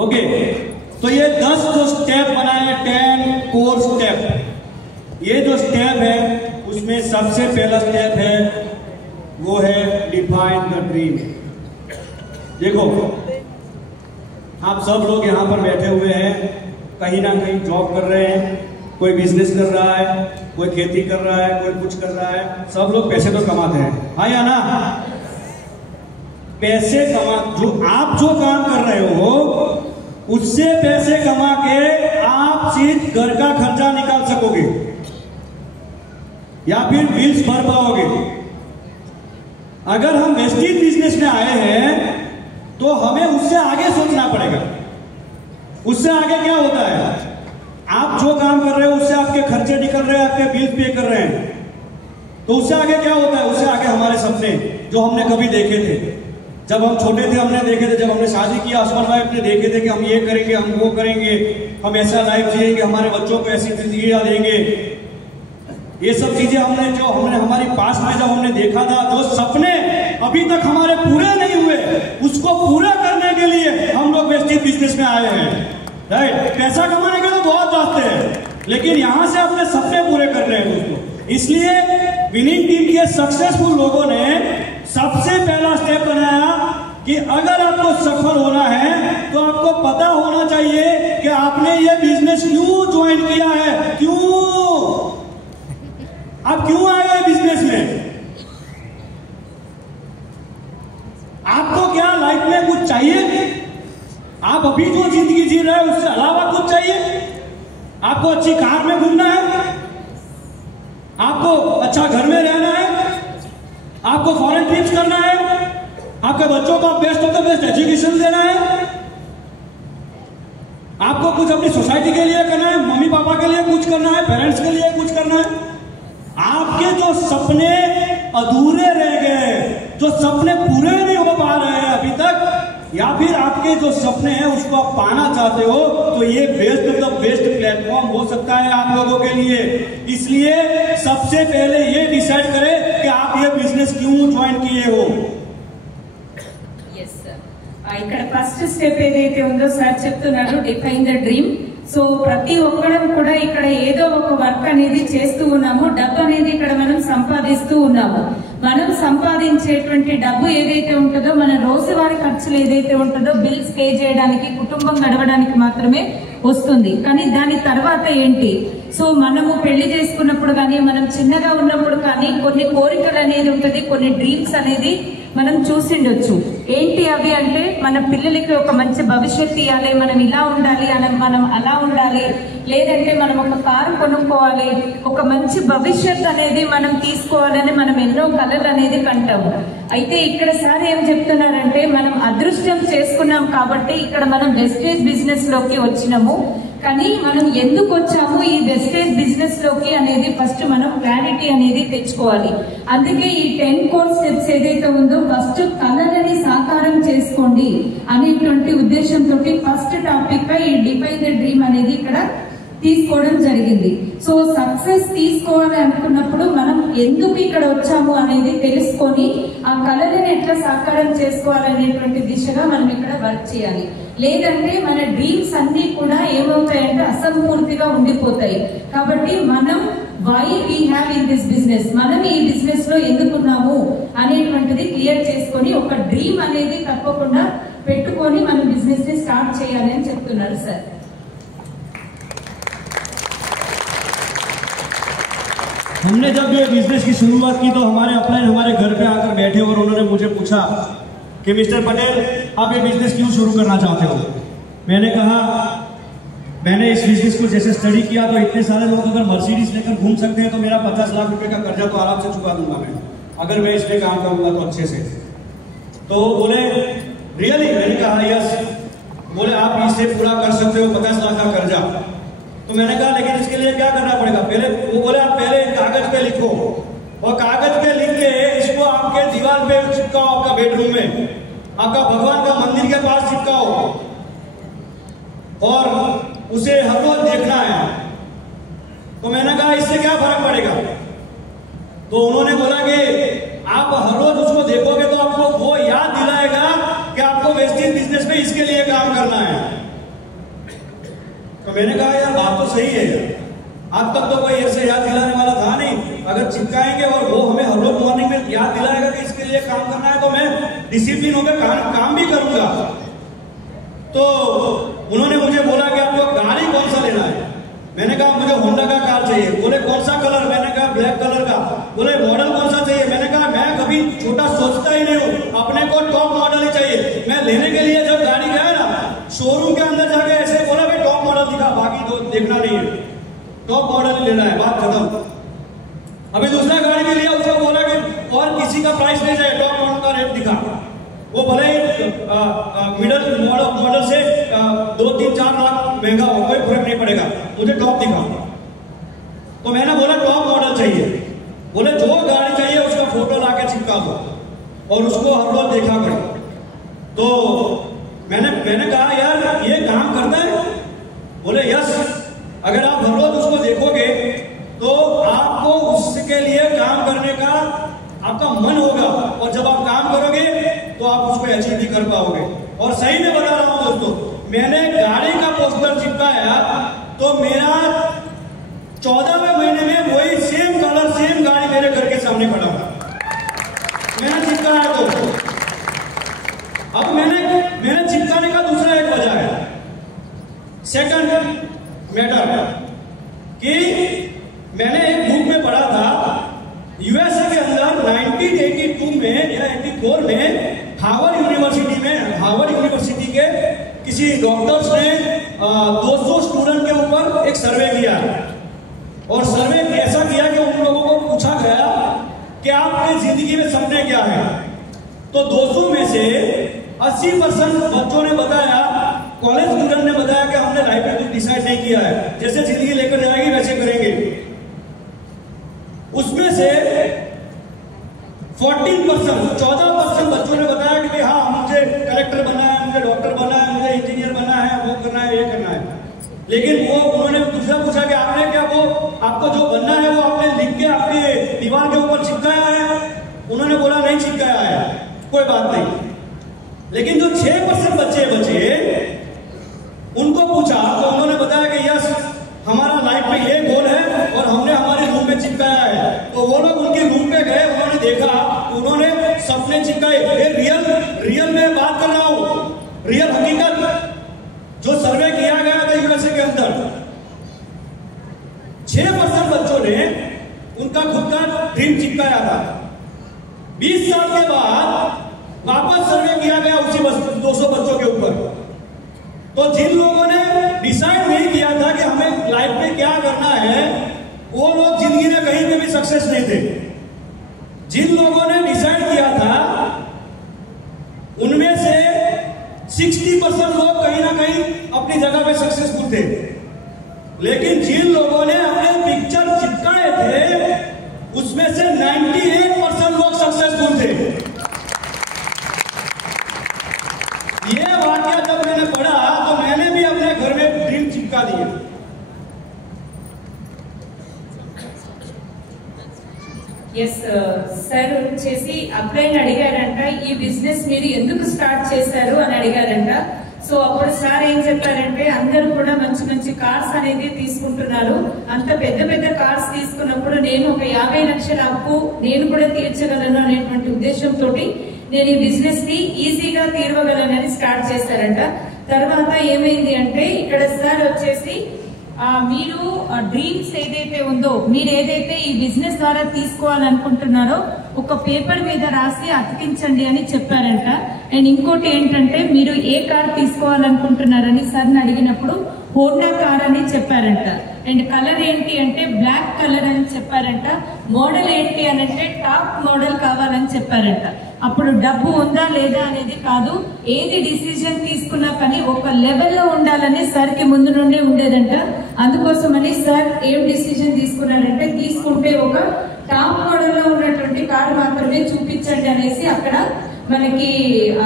ओके, तो ये 10 जो स्टेप बनाए, 10 कोर स्टेप। ये जो स्टेप है उसमें सबसे पहला स्टेप है वो है डिफाइन द ड्रीम। देखो, आप सब लोग यहाँ पर बैठे हुए हैं, कहीं ना कहीं जॉब कर रहे हैं, कोई बिजनेस कर रहा है, कोई खेती कर रहा है, कोई कुछ कर रहा है। सब लोग पैसे तो कमाते हैं, हाँ या ना? पैसे कमा, जो काम कर रहे हो उससे पैसे कमा के आप सिर्फ घर का खर्चा निकाल सकोगे या फिर बिल्स भर पाओगे। अगर हम वेस्टेज बिजनेस में आए हैं तो हमें उससे आगे सोचना पड़ेगा। उससे आगे क्या होता है? आप जो काम कर रहे हो उससे आपके खर्चे निकल रहे हैं, आपके बिल पे कर रहे हैं, तो उससे आगे क्या होता है? उससे आगे हमारे सपने जो हमने कभी देखे थे, जब हम छोटे थे हमने देखे थे, जब हमने शादी किया हस्बैंड वाइफ ने देखे थे कि हम ये करेंगे, हम वो करेंगे, हम ऐसा लाइफ जिएंगे, हमारे बच्चों को ऐसी जिंदगी देंगे। ये सब चीजें हमने हमारी पास्ट में जब हमने देखा था, जो सपने अभी तक हमारे पूरे नहीं हुए उसको पूरा करने के लिए हम लोग वेस्टेज बिजनेस में आए हैं, राइट? पैसा कमाने के तो बहुत रास्ते हैं, लेकिन यहां से अपने सपने पूरे कर रहे हैं दोस्तों। इसलिए विनिंग टीम के सक्सेसफुल लोगों ने सबसे पहला स्टेप बनाया कि अगर आपको सफल होना है तो आपको पता होना चाहिए कि आपने ये बिजनेस क्यों ज्वाइन किया है, क्यों आप क्यों आए हैं बिजनेस में। आपको क्या लाइफ में कुछ चाहिए? आप अभी जो जिंदगी जी रहे हैं उससे अलावा कुछ चाहिए? आपको अच्छी कार में घूमना है, आपको अच्छा घर में रहना है, आपको फॉरेन ट्रिप्स करना है, आपके बच्चों को best of the best education देना है, आपको कुछ अपनी सोसाइटी के लिए करना है, मम्मी पापा के लिए कुछ करना है, पेरेंट्स के लिए कुछ करना है। आपके जो सपने अधूरे रह गए, जो सपने पूरे नहीं हो पा रहे हैं अभी तक, या फिर आपके जो सपने हैं उसको आप पाना चाहते हो, तो ये best of the best platform हो सकता है आप लोगों के लिए। इसलिए सबसे पहले ये डिसाइड करें कि आप ये बिजनेस क्यों ज्वाइन किए हो। यस सर, ఇక్కడ ఫస్ట్ స్టెప్ ఏదైతే ఉందో సార్ చెప్తున్నారు, డిఫైన్ ద డ్రీమ్. సో ప్రతి ఒక్కరం కూడా ఇక్కడ ఏదో ఒక వర్క్ అనేది చేస్తూ ఉన్నాము, డబ్బు అనేది ఇక్కడ మనం సంపాదిస్తూ ఉన్నాము. మనం సంపాదించేటువంటి డబ్బు ఏదైతే ఉంటుందో, మన రోజువారీ ఖర్చులు ఏదైతే ఉంటుందో, బిల్స్ పే చేయడానికి, కుటుంబం గడవడానికి మాత్రమే వస్తుంది. కానీ దాని తర్వాత ఏంటి? సో మనము పెళ్లి చేసుకున్నప్పుడు కానీ, మనం చిన్నగా ఉన్నప్పుడు కానీ కొన్ని కోరికలు అనేది ఉంటుంది, కొన్ని డ్రీమ్స్ అనేది మనం చూసిండొచ్చు. ఏంటి అవి అంటే, మన పిల్లలకి ఒక మంచి భవిష్యత్తు ఇవ్వాలి, మనం ఇలా ఉండాలి, మనం అలా ఉండాలి, లేదంటే మనం ఒక కారు కొనుక్కోవాలి, ఒక మంచి భవిష్యత్తు అనేది మనం తీసుకోవాలని మనం ఎన్నో కలలు అనేది కంటాము. అయితే ఇక్కడ సార్ ఏం చెప్తున్నారంటే, మనం అదృష్టం చేసుకున్నాం కాబట్టి ఇక్కడ మనం వెస్టేజ్ బిజినెస్ లోకి వచ్చినాము. కానీ మనం ఎందుకు వచ్చాము ఈ వెస్టేజ్ బిజినెస్ లోకి అనేది ఫస్ట్ మనం క్లారిటీ అనేది తెచ్చుకోవాలి. అందుకే ఈ 10 కోర్ స్టెప్స్ ఏదైతే ఉందో, ఫస్ట్ కళలని సాకారం చేసుకోండి అనేటువంటి ఉద్దేశంతో ఫస్ట్ టాపిక్ గా ఈ డిఫైన్ ద డ్రీమ్ అనేది ఇక్కడ తీసుకోవడం జరిగింది. సో సక్సెస్ తీసుకోవాలి అనుకున్నప్పుడు మనం ఎందుకు ఇక్కడ వచ్చాము అనేది తెలుసుకొని ఆ కళలను ఎట్లా సాకారం చేసుకోవాలనేటువంటి దిశగా మనం ఇక్కడ వర్క్ చేయాలి. లేదంటే మన డ్రీమ్స్ అన్ని కూడా ఏమవుతాయంటే అసంపూర్తిగా ఉండిపోతాయి. కాబట్టి మనం why we have in this business, మనం ఈ బిజినెస్ లో ఎందుకున్నాము అనేటువంటిది క్లియర్ చేసుకొని ఒక డ్రీమ్ అనేది తప్పకుండా పెట్టుకొని మనం బిజినెస్ ని స్టార్ట్ చేయాలి అని చెప్తున్నారు సార్. हमने जब ये बिजनेस की शुरुआत की तो हमारे अपलाइन हमारे घर पे आकर बैठे और उन्होंने मुझे पूछा कि मिस्टर पटेल आप ये बिजनेस क्यों शुरू करना चाहते हो। मैंने कहा मैंने इस बिजनेस को जैसे स्टडी किया तो इतने सारे लोग अगर मर्सिडीज लेकर घूम सकते हैं तो मेरा 50 लाख रुपए का कर्जा तो आराम से चुका दूंगा मैं, अगर मैं इसमें काम करूंगा तो अच्छे से। तो बोले रियली? मैंने कहा यस। बोले आप इससे पूरा कर सकते हो 50 लाख का कर्जा। तो मैंने कहा लेकिन इसके लिए क्या करना पड़ेगा? पहले वो बोले आप पहले कागज पे लिखो और कागज पे लिख के इसको आपके दीवार पे चिपकाओ, आपका बेडरूम में, आपका भगवान का मंदिर के पास चिपकाओ और उसे हर रोज देखना है। तो मैंने कहा इससे क्या फर्क पड़ेगा? तो उन्होंने बोला कि आप हर रोज उसको देखोगे तो आपको वो याद दिलाएगा कि आपको वेस्टेज बिजनेस में इसके लिए काम करना है। तो मैंने कहा यार बात तो सही है, आज तक तो कोई ऐसे याद दिलाने वाला था नहीं, अगर चिपकाएंगे और वो हमें हर रोज मॉर्निंग में याद दिलाएगा कि इसके लिए काम करना है तो मैं डिसिप्लिन होकर काम भी करूंगा। तो उन्होंने मुझे बोला कि आपको गाड़ी कौन सा लेना है, मैंने कहा मुझे होंडा का कार चाहिए। बोले कौन सा कलर, मैंने कहा ब्लैक कलर का। बोले मॉडल कौन सा चाहिए, मैंने कहा मैं कभी छोटा सोचता ही नहीं हूँ, अपने को टॉप मॉडल ही चाहिए। मैं लेने के लिए जब गाड़ी गया ना, शोरूम के अंदर जाके ऐसे बोला भाई टॉप मॉडल दिखा, बाकी तो देखना नहीं है, टॉप मॉडल ही लेना है, बात खत्म। अभी दूसरा गाड़ी भी लिया, उसको बोला कि और किसी का प्राइस नहीं चाहिए, टॉप मॉडल का रेट दिखा। वो भले ही मिडल मॉडल से 2-3-4 लाख महंगा हो, कोई फर्क नहीं पड़ेगा, मुझे टॉप दिखा। तो मैंने बोला टॉप मॉडल चाहिए। बोले जो गाड़ी चाहिए उसका फोटो लाके चिपका दो और उसको हर रोज देखा करो। तो मैंने कहा यार ये काम करता है? बोले यस, अगर आप हर रोज उसको देखोगे तो आपको उसके लिए काम करने का आपका मन होगा, और जब आप काम करोगे तो आप उसको अचीव भी कर पाओगे। और सही में बता रहा हूं दोस्तों, मैंने गाड़ी का पोस्टर चिपकाया तो मेरा 14वें महीने में वही सेम कलर सेम गाड़ी मेरे घर के सामने खड़ा हुआ, मैंने चिपकाया। तो अब मैंने चिपकाने का दूसरा एक वजह है, सेकंड मैटर, कि मैंने एक बुक में पढ़ा था यूएसए के अंदर 1982 में या 84 में हार्वर्ड यूनिवर्सिटी के किसी डॉक्टर्स ने 200 स्टूडेंट के ऊपर एक सर्वे किया, और सर्वे ऐसा किया कि उन लोगों को पूछा गया कि आपके जिंदगी में सपने क्या हैं। तो 200 में से 80% बच्चों ने बताया, कॉलेज स्टूडेंट ने बताया कि हमने लाइफ में कुछ डिसाइड नहीं किया है, जैसे जिंदगी लेकर जाएगी वैसे करेंगे। उसमें से 14% बच्चों ने बताया कि हाँ मुझे कलेक्टर बनना है, मुझे डॉक्टर बनना है, मुझे इंजीनियर बनना है, वो करना है, ये करना है। लेकिन वो उन्होंने दूसरा पूछा कि आपने क्या वो आपको जो बनना है वो आपने लिख के आपके दीवार के ऊपर चिपकाया है? उन्होंने बोला नहीं चिपकाया है, कोई बात नहीं। लेकिन जो 6% बच्चे उनको पूछा तो उन्होंने बताया कि यस हमारा लाइफ में ये गोल है और हमने हमारे रूम में चिपकाया है। तो वो लोग उनके रूम पे गए, उन्होंने देखा, उन्होंने सपने चिपकाए। रियल में बात कर रहा हूं, रियल हकीकत जो सर्वे किया गया था यूएसए के अंदर, 6% बच्चों ने उनका खुद का ड्रीम चिपकाया था। 20 साल के बाद वापस सर्वे किया गया उसी 200 बच्चों के ऊपर। तो जिन लोगों ने डिसाइड नहीं किया था कि हमें लाइफ में क्या करना है, वो लोग जिंदगी में कहीं पे भी सक्सेस नहीं थे। जिन लोगों ने डिसाइड किया था उनमें से 60% लोग कहीं ना कहीं अपनी जगह पे सक्सेसफुल थे। लेकिन जिन लोगों ने अपने पिक्चर चिपकाए थे उसमें से 98% लोग सक्सेसफुल थे। ये वाक्य जब मैंने पढ़ा तो मैंने भी अपने घर में ड्रीम चिपका दिया। ఎస్ సార్ వచ్చేసి అప్లైన్ అడిగారంట, ఈ బిజినెస్ మీరు ఎందుకు స్టార్ట్ చేశారు అని అడిగారంట. సో అప్పుడు సార్ ఏం చెప్పారంటే అందరూ కూడా మంచి మంచి కార్స్ అనేది తీసుకుంటున్నారు, అంత పెద్ద పెద్ద కార్స్ తీసుకున్నప్పుడు నేను ఒక 50 లక్షల అప్పు నేను కూడా తీర్చగలను అనేటువంటి ఉద్దేశంతో నేను ఈ బిజినెస్ ని ఈజీగా తీర్వగలనని స్టార్ట్ చేశారంట. తర్వాత ఏమైంది అంటే ఇక్కడ సార్ వచ్చేసి మీరు డ్రీమ్స్ ఏదైతే ఉందో, మీరు ఏదైతే ఈ బిజినెస్ ద్వారా తీసుకోవాలనుకుంటున్నారో ఒక పేపర్ మీద రాసి అతికించండి అని చెప్పారంట. అండ్ ఇంకోటి ఏంటంటే మీరు ఏ కార్ తీసుకోవాలనుకుంటున్నారని సార్ని అడిగినప్పుడు హోండా కార్ అని చెప్పారంట. అండ్ కలర్ ఏంటి అంటే బ్లాక్ కలర్ అని చెప్పారంట. మోడల్ ఏంటి అని అంటే టాప్ మోడల్ కావాలని చెప్పారంట. అప్పుడు డబ్బు ఉందా లేదా అనేది కాదు, ఏది డిసిజన్ తీసుకున్నా కానీ ఒక లెవెల్లో ఉండాలని సార్ కి ముందు నుండే ఉండేదంట. అందుకోసమని సార్ ఏం డిసిజన్ తీసుకున్నారంటే తీసుకుంటే ఒక టాప్ మోడల్ లో ఉన్నటువంటి కార్ మాత్రమే చూపించండి అనేసి అక్కడ మనకి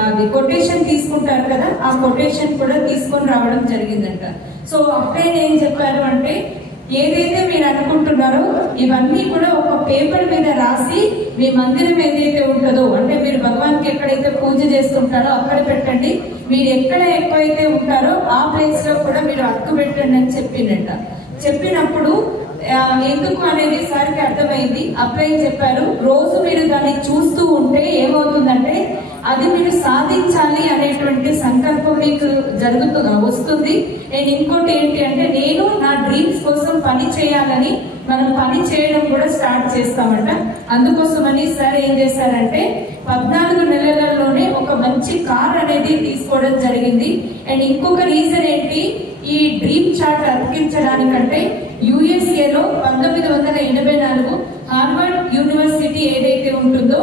అది కొటేషన్ తీసుకుంటారు కదా, ఆ కొటేషన్ కూడా తీసుకొని రావడం జరిగిందంట. సో అప్పుడే ఏం చెప్పారు అంటే ఏదైతే మీరు అనుకుంటున్నారో ఇవన్నీ కూడా ఒక పేపర్ మీద రాసి మీ మందిరం ఏదైతే ఉంటుందో, అంటే మీరు భగవాన్కి ఎక్కడైతే పూజ చేస్తుంటారో అక్కడ పెట్టండి. మీరు ఎక్కడ ఎక్కువైతే ఉంటారో ఆ ప్లేస్ లో కూడా మీరు అక్కు పెట్టండి అని చెప్పిండట. చెప్పినప్పుడు ఎందుకు అనేది సార్కి అర్థమైంది. అప్లై చెప్పారు. రోజు మీరు దాన్ని చూస్తూ ఉంటే ఏమవుతుందంటే అది మీరు సాధించాలి అనేటువంటి సంకల్పం మీకు వస్తుంది. అండ్ ఇంకోటి ఏంటి అంటే నేను నా డ్రీమ్స్ కోసం పని చేయాలని మనం పని చేయడం కూడా స్టార్ట్ చేస్తామట. అందుకోసమని సార్ ఏం చేశారంటే 14 నెలలలోనే ఒక మంచి కార్ అనేది తీసుకోవడం జరిగింది. అండ్ ఇంకొక రీజన్ ఏంటి, ఈ డ్రీమ్ చార్ట్ అతికించడానికంటే USA లో 1984 హార్వర్డ్ యూనివర్సిటీ ఏదైతే ఉంటుందో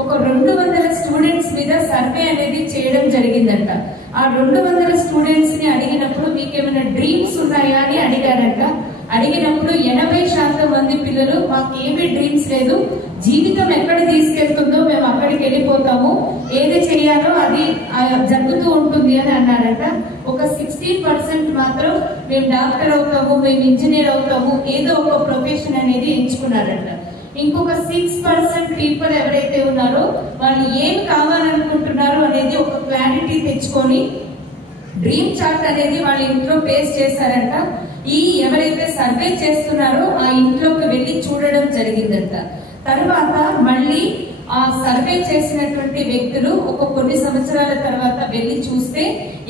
ఒక 200 స్టూడెంట్స్ మీద సర్వే అనేది చేయడం జరిగిందంట. ఆ 200 స్టూడెంట్స్ ని అడిగినప్పుడు మీకు ఏమైనా డ్రీమ్స్ ఉన్నాయా అని అడిగారంట. అడిగినప్పుడు 80% మంది పిల్లలు మాకు ఏమీ డ్రీమ్స్ లేదు, జీవితం ఎక్కడ తీసుకెళ్తుందో మేము అక్కడికి వెళ్ళిపోతాము, ఏది చేయాలో అది జరుగుతూ ఉంటుంది అని అన్నారంట. ఒక 16% మాత్రం మేము డాక్టర్ అవుతాము, మేము ఇంజనీర్ అవుతాము, ఏదో ఒక ప్రొఫెషన్ అనేది ఎంచుకున్నారంట. ఇంకొక 6% పీపుల్ ఎవరైతే ఉన్నారో వాళ్ళు ఏం కావాలనుకుంటున్నారు అనేది ఒక క్లారిటీ తెచ్చుకొని డ్రీమ్ చార్ట్ అనేది వాళ్ళ ఇంట్లో పేస్ట్ చేశారంట. ఈ ఎవరైతే సర్వే చేస్తున్నారో ఆ ఇంట్లోకి వెళ్ళి చూడడం జరిగిందంట. తర్వాత మళ్ళీ ఆ సర్వే చేసినటువంటి వ్యక్తులు ఒక కొన్ని సంవత్సరాల తర్వాత వెళ్ళి చూస్తే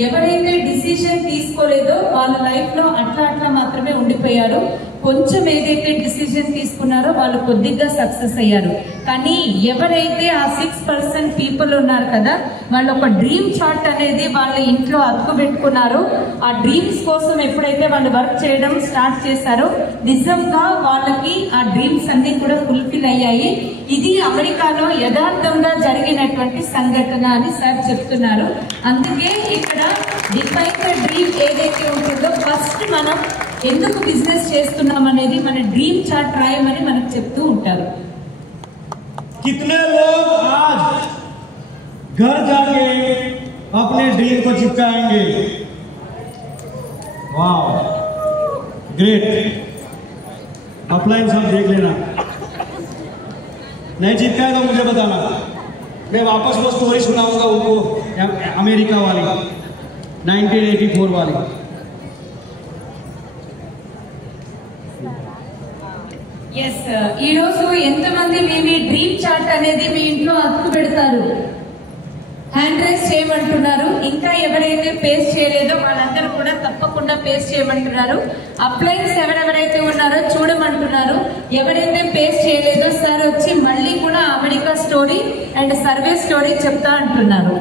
ఎవరైతే డిసిషన్ తీసుకోలేదో వాళ్ళ లైఫ్ లో అట్లా మాత్రమే ఉండిపోయారు. కొంచెం ఏదైతే డిసిషన్ తీసుకున్నారో వాళ్ళు కొద్దిగా సక్సెస్ అయ్యారు. కానీ ఎవరైతే ఆ 6% పీపుల్ ఉన్నారు కదా, వాళ్ళు ఒక డ్రీమ్ చార్ట్ అనేది వాళ్ళ ఇంట్లో అతుకు పెట్టుకున్నారో, ఆ డ్రీమ్స్ కోసం ఎప్పుడైతే వాళ్ళు వర్క్ చేయడం స్టార్ట్ చేశారో నిజంగా వాళ్ళకి ఆ డ్రీమ్స్ అన్ని కూడా ఫుల్ఫిల్ అయ్యాయి. ఇది అమెరికాలో యథార్థంగా జరిగినటువంటి సంఘటన అని సార్ చెప్తున్నారు. అందుకే ఇక్కడ డిఫైన్ ద డ్రీమ్ ఏదైతే ఉంటుందో ఫస్ట్ మనం ఎందుకు బిజినెస్ చేస్తున్నాం అనేది మన డ్రీమ్ చార్ట్ రాయమని మనకు చెప్తూ ఉంటారు. कितने लोग आज घर जाके अपने ड्रीम को चिपकाएंगे? वाह, ग्रेट. अपलाइन सब देख लेना, नहीं चिपकाए तो मुझे बताना, मैं वापस वो स्टोरी सुनाऊंगा उनको, अमेरिका वाली 1984 वाली. ఎస్, ఈ రోజు ఎంతమంది మీ డ్రీమ్ చార్ట్ అనేది మీ ఇంట్లో అతుకు పెడతారు? హ్యాండ్ రైస్ చేయమంటున్నారు. ఇంకా ఎవరైతే పేస్ట్ చేయలేదో వాళ్ళందరూ కూడా తప్పకుండా పేస్ట్ చేయమంటున్నారు. అప్లైన్స్ ఎవరెవరైతే ఉన్నారో చూడమంటున్నారు. ఎవరైతే పేస్ట్ చేయలేదో సార్ వచ్చి మళ్ళీ కూడా America story and survey story చెప్తా అంటున్నారు.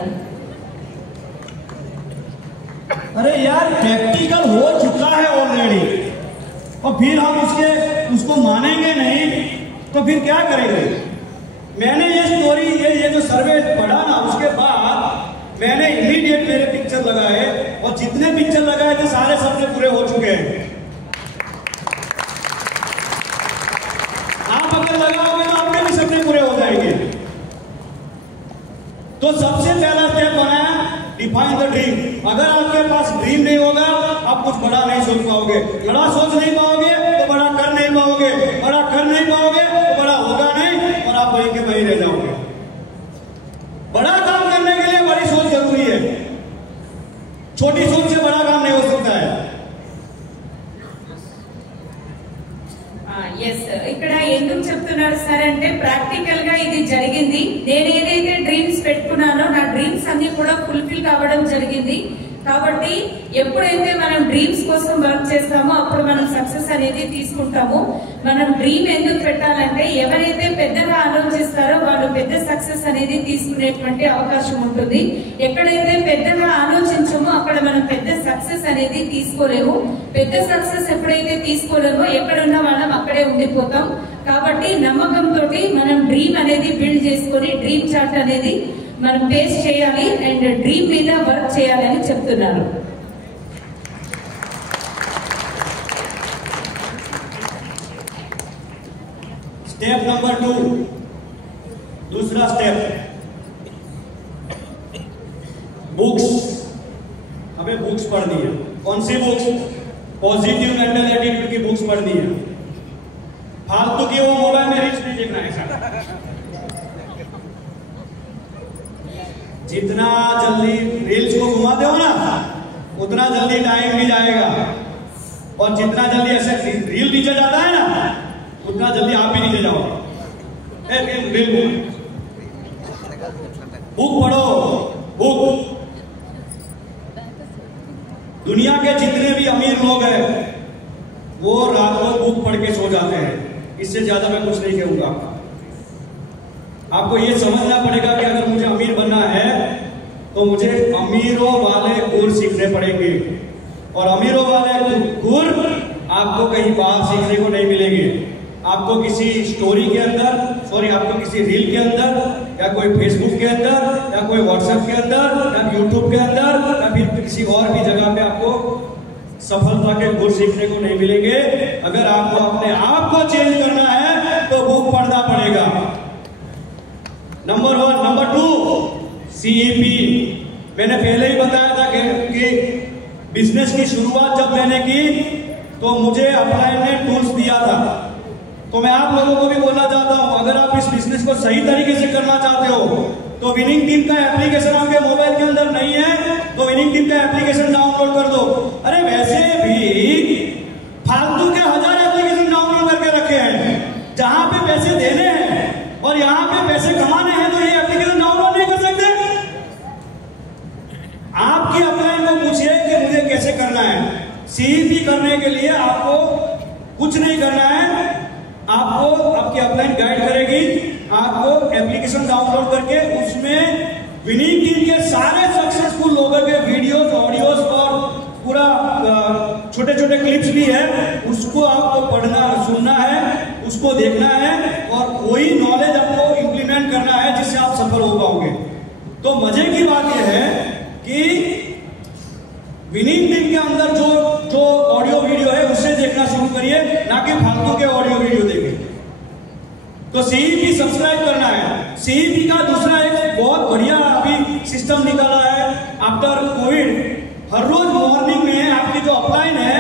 अरे यार, प्रैक्टिकल हो चुका है ऑलरेडी, और फिर हम उसको मानेंगे नहीं तो फिर क्या करेंगे? मैंने ये स्टोरी, ये जो सर्वे पढ़ा ना, उसके बाद मैंने इमीडिएट मेरे पिक्चर लगाए, और जितने पिक्चर लगाए थे सारे सपने पूरे हो चुके हैं. आप अगर लगाओगे तो आपके भी सपने पूरे हो जाएंगे. तो सबसे पहला स्टेप बनाया, डिफाइन द ड्रीम. अगर आपके पास ड्रीम नहीं होगा आप कुछ बड़ा नहीं सोच पाओगे. बड़ा सोच नहीं पाओगे तो बड़ा कर नहीं पाओगे. बड़ा कर नहीं पाओगे तो बड़ा होगा नहीं, और आप वहीं के वहीं रह जाओगे. बड़ा काम करने के लिए बड़ी सोच जरूरी है. छोटी सोच से बड़ा काम नहीं हो सकता है. ఎస్, ఇక్కడ ఎందుకు చెప్తున్నారు సార్ అంటే ప్రాక్టికల్ గా ఇది జరిగింది. నేను ఏదైతే డ్రీమ్స్ పెట్టుకున్నానో నా డ్రీమ్స్ అన్ని కూడా ఫుల్ఫిల్ కావడం జరిగింది. కాబట్టి ఎప్పుడైతే మనం డ్రీమ్స్ కోసం వర్క్ చేస్తామో అప్పుడు మనం సక్సెస్ అనేది తీసుకుంటాము. మనం డ్రీమ్ ఎందుకు పెట్టాలంటే ఎవరైతే పెద్దగా ఆలోచిస్తారో వాళ్ళు పెద్ద సక్సెస్ అనేది తీసుకునేటువంటి అవకాశం ఉంటుంది. ఎక్కడైతే పెద్దగా ఆలోచించమో అక్కడ మనం పెద్ద సక్సెస్ అనేది తీసుకోలేము. పెద్ద సక్సెస్ ఎప్పుడైతే తీసుకోలేమో ఎక్కడున్న వాళ్ళం అక్కడే ఉండిపోతాం. కాబట్టి నమ్మకంతో మనం డ్రీమ్ అనేది బిల్డ్ చేసుకొని డ్రీమ్ చార్ట్ అనేది మనం పేస్ట్ చేయాలి అండ్ డ్రీమ్ మీద వర్క్ చేయాలని చెప్తున్నారు. स्टेप नंबर 2, दूसरा स्टेप, बुक्स. हमें बुक्स पढ़नी है. कौन सी बुक्स? पॉजिटिव मेंटल एटीट्यूड की बुक्स पढ़नी है, फालतू की वो मोबाइल में रील्स नहीं देखना है सर। जितना जल्दी रील्स को घुमा दो ना उतना जल्दी टाइम भी जाएगा, और जितना जल्दी ऐसे रील नीचे जाता है ना उतना जल्दी आप भी नीचे जाओ। बुक पढ़ो, बुक। दुनिया के जितने भी अमीर लोग हैं वो रात को बुक पढ़ के सो जाते हैं, इससे ज्यादा मैं कुछ नहीं कहूंगा। आपको ये समझना पड़ेगा कि अगर मुझे अमीर बनना है तो मुझे अमीरों वाले गुर सीखने पड़ेंगे, और अमीरों वाले गुर आपको कहीं बाहर सीखने को नहीं मिलेंगे। आपको किसी स्टोरी के अंदर, आपको किसी रील के अंदर, या कोई फेसबुक के अंदर, या कोई व्हाट्सएप के अंदर, या यूट्यूब के अंदर, या फिर किसी और भी जगह पे आपको सफलता के गुर सीखने को नहीं मिलेंगे। अगर आपको अपने आप को चेंज करना है तो बुक पढ़ना पड़ेगा, नंबर 1। नंबर 2, CEP। मैंने पहले ही बताया था कि बिजनेस की शुरुआत जब मैंने की तो मुझे अपलाइन ने टूल्स दिया था, तो मैं आप लोगों को भी बोलना चाहता हूं, अगर आप इस बिजनेस को सही तरीके से करना चाहते हो तो विनिंग टीम का एप्लीकेशन आपके मोबाइल के अंदर नहीं है तो विनिंग टीम का एप्लीकेशन डाउनलोड कर दो। अरे वैसे भी फालतू के 1000 एप्लीकेशन डाउनलोड करके रखे हैं, जहां पे पैसे देने हैं और यहां पे पैसे कमाने हैं, तो ये एप्लीकेशन डाउनलोड नहीं कर सकते। आपकी अपलाइन को पूछिए कि मुझे कैसे करना है। CEP करने के लिए आपको कुछ नहीं करना है, आपको आपकी अपलाइन गाइड करेगी। आपको एप्लीकेशन डाउनलोड करके उसमें विनिंग टीम के सारे सक्सेसफुल लोगों के वीडियोस, ऑडियोस और पूरा छोटे छोटे क्लिप्स भी है, उसको आपको पढ़ना, सुनना है, उसको देखना है और वही नॉलेज आपको इंप्लीमेंट करना है जिससे आप सफल हो पाओगे। तो मजे की बात यह है कि विनिंग टीम के अंदर जो ऑडियो वीडियो है उससे देखना शुरू करिए, ना कि फालतू के ऑडियो वीडियो देखें। तो CEP सब्सक्राइब करना है। CEP का दूसरा एक बहुत बढ़िया अभी सिस्टम निकाला है आफ्टर कोविड। हर रोज मॉर्निंग में आपकी जो अपलाइन है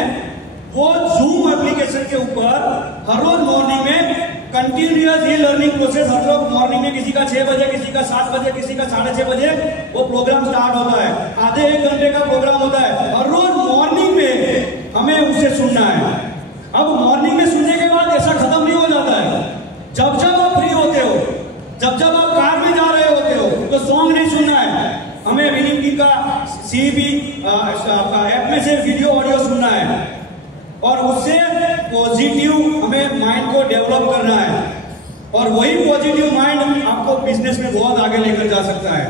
वो जूम एप्लीकेशन के ऊपर हर रोज मॉर्निंग में कंटिन्यूअस ई लर्निंग प्रोसेस, हर रोज मॉर्निंग में किसी का 6 बजे, किसी का 7 बजे, किसी का 6:30 बजे वो प्रोग्राम स्टार्ट होता है। आधे 1 घंटे का प्रोग्राम होता है, हर रोज मॉर्निंग में हमें उसे सुनना है। अब मॉर्निंग में सुनने के बाद ऐसा खत्म नहीं हो जाता है। जब जब आप फ्री होते हो, जब जब आप कार में जा रहे होते हो तो सॉन्ग नहीं सुनना है, हमें विनिंग टीम का CEP ऐप में से वीडियो ऑडियो सुनना है और उससे पॉजिटिव हमें माइंड को डेवलप करना है, और वही पॉजिटिव माइंड आपको बिजनेस में बहुत आगे लेकर जा सकता है।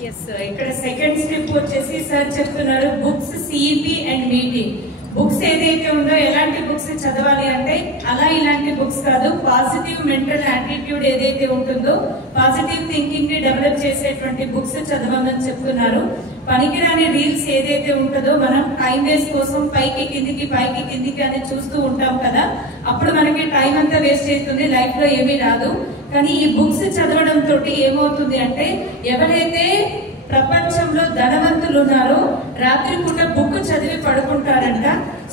ఇక్కడ సెకండ్ స్టెప్ వచ్చేసి సార్ చెప్తున్నారు books CEP and meeting. Books ఏదైతే ఉందో ఎలాంటి బుక్స్ చదవాలి అంటే అలా ఇలాంటి బుక్స్ కాదు, పాజిటివ్ మెంటల్ యాటిట్యూడ్ ఏదైతే ఉంటుందో పాజిటివ్ థింకింగ్ ని డెవలప్ చేసేటువంటి బుక్స్ చదవమని చెప్తున్నారు. పనికిరాని రీల్స్ ఏదైతే ఉంటుందో మనం టైం వేస్ట్ కోసం పైకి కిందికి అని చూస్తూ ఉంటాం కదా, అప్పుడు మనకి టైం అంతా వేస్ట్ అవుతుంది, లైఫ్ లో ఏమీ రాదు. కానీ ఈ బుక్స్ చదవడం తోటి ఏమవుతుంది అంటే ఎవరైతే ప్రపంచంలో ధనవంతులు ఉన్నారో రాత్రిపూట బుక్ చదివి పడుకుంటారంట.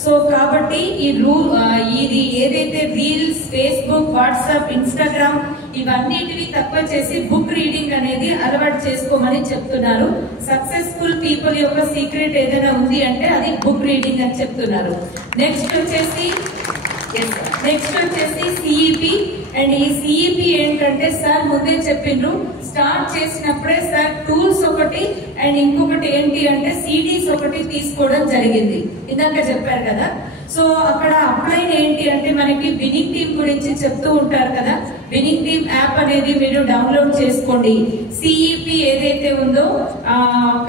సో కాబట్టి ఇది ఏదైతే రీల్స్, ఫేస్బుక్, వాట్సాప్, ఇన్స్టాగ్రామ్ ఇవన్నిటిని తక్కువ చేసి బుక్ రీడింగ్ అనేది అలవాటు చేసుకోమని చెప్తున్నారు. సక్సెస్ఫుల్ పీపుల్ యొక్క సీక్రెట్ ఏదైనా ఉంది అంటే అది బుక్ రీడింగ్ అని చెప్తున్నారు. నెక్స్ట్ వచ్చేసి CEP. అండ్ ఈ CEP ఏంటంటే సార్ ముందే చెప్పిండ్రు, స్టార్ట్ చేసినప్పుడే సార్ టూల్స్ ఒకటి అండ్ ఇంకొకటి ఏంటి అంటే CDs ఒకటి తీసుకోవడం జరిగింది, ఇందాక చెప్పారు కదా. సో అక్కడ అప్లైన్ ఏంటి అంటే మనకి వినింగ్ టీమ్ గురించి చెప్తూ ఉంటారు కదా, వినింగ్ టీమ్ యాప్ అనేది మీరు డౌన్లోడ్ చేసుకోండి. CEP ఏదైతే ఉందో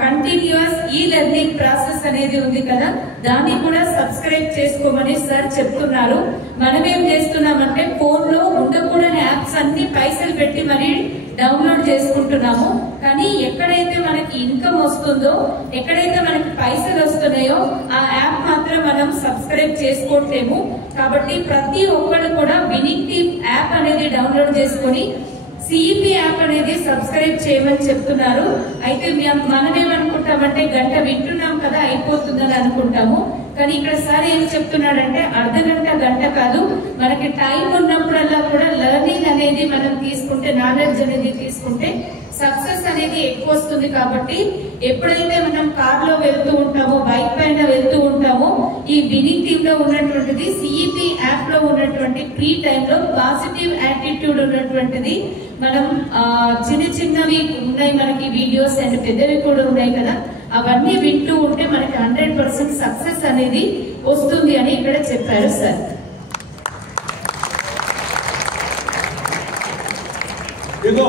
కంటిన్యూస్ ఈ లెర్నింగ్ ప్రాసెస్ అనేది ఉంది కదా, దాన్ని కూడా సబ్స్క్రైబ్ చేసుకోమని సార్ చెప్తున్నారు. మనం ఏం చేస్తున్నామంటే ఫోన్ లో ఉండకూడని యాప్స్ అన్ని పైసలు పెట్టి మరి డౌన్లోడ్ చేసుకుంటున్నాము. కానీ ఎక్కడైతే మనకి ఇన్కమ్ వస్తుందో, ఎక్కడైతే మనకి పైసలు వస్తున్నాయో ఆ యాప్ మాత్రం మనం సబ్స్క్రైబ్ చేసుకోవట్లేము. కాబట్టి ప్రతి ఒక్కరు కూడా వినింగ్ టీమ్ యాప్ అనేది డౌన్లోడ్ చేసుకొని సిఈపి యాప్ అనేది సబ్స్క్రైబ్ చేయమని చెప్తున్నారు. అయితే మనమేమనుకుంటామంటే గంట వింటున్నాం కదా అయిపోతుందని అనుకుంటాము. కానీ ఇక్కడ సార్ ఏం చెప్తున్నాడంటే అర్ధగంట గంట కాదు, మనకి టైం ఉన్నప్పుడల్లా కూడా లెర్నింగ్ అనేది మనం తీసుకుంటే, నాలెడ్జ్ అనేది తీసుకుంటే సక్సెస్ అనేది ఎక్కువ వస్తుంది. కాబట్టి ఎప్పుడైతే మనం కార్ లో వెళ్తూ ఉంటామో, బైక్ పైన వెళ్తూ ఉంటామో, ఈ వినింగ్ టీమ్ లో ఉన్నటువంటిది సిఈపి యాప్ లో ఉన్నటువంటి ఫ్రీ టైం లో పాజిటివ్ యాటిట్యూడ్ ఉన్నటువంటిది మనం చిన్న చిన్నవి ఉన్నాయి మనకి వీడియోస్ అండ్ పెద్దవి కూడా ఉన్నాయి కదా, అవన్నీ వింటూ ఉంటే మనకి 100% సక్సెస్ అనేది వస్తుంది అని ఇక్కడ చెప్పారు సార్. देखो,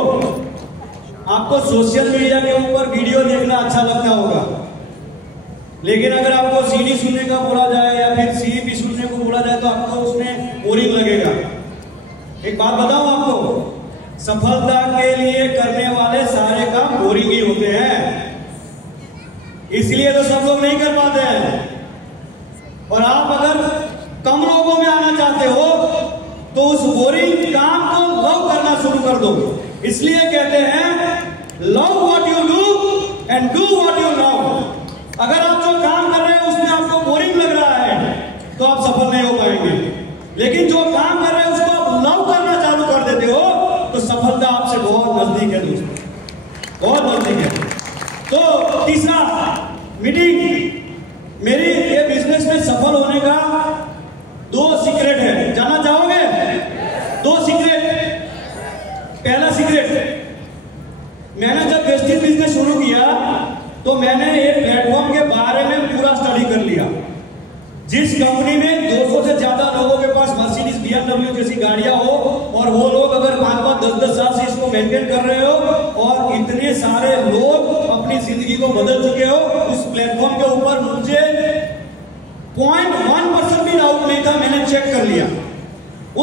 आपको सोशल मीडिया के ऊपर वीडियो देखना अच्छा लगता होगा, लेकिन अगर आपको सीडी सुनने का बोला जाए या फिर सीईपी सुनने को बोला जाए तो आपको उसमें बोरिंग लगेगा। एक बात बताऊं आपको, सफलता के लिए करने वाले सारे काम बोरिंग ही होते हैं, इसलिए तो सब लोग नहीं कर पाते हैं। और आप अगर कम लोगों में आना चाहते हो तो उस बोरिंग काम को लव करना शुरू कर दो। इसलिए कहते हैं love what you do and do what you love. अगर आप जो काम कर रहे हैं उसमें आपको बोरिंग लग रहा है तो आप सफल नहीं हो पाएंगे, लेकिन जो काम कर रहे हैं उसको आप लव करना चालू कर देते हो तो सफलता आपसे बहुत नजदीक है दोस्तों, बहुत नजदीक है। तो तीसरा मीटिंग, मेरी ये बिजनेस में सफल होने का 2 सीक्रेट है, जानना चाहोगे? 2 सीक्रेट। पहला सीक्रेट, मैंने जब वेस्टेज बिजनेस शुरू किया तो मैंने एक प्लेटफॉर्म के बारे में पूरा स्टडी कर लिया। जिस कंपनी में 200 से ज्यादा लोगों के पास मर्सिडीज, BMW जैसी गाड़ियां हो और वो लोग अगर 5-5, 10-10 साल से इसको मेंटेन कर रहे हो और इतने सारे लोग अपनी जिंदगी को बदल चुके हो, उस प्लेटफॉर्म के ऊपर मुझे 0.1% भी डाउट नहीं था। मैंने चेक कर लिया।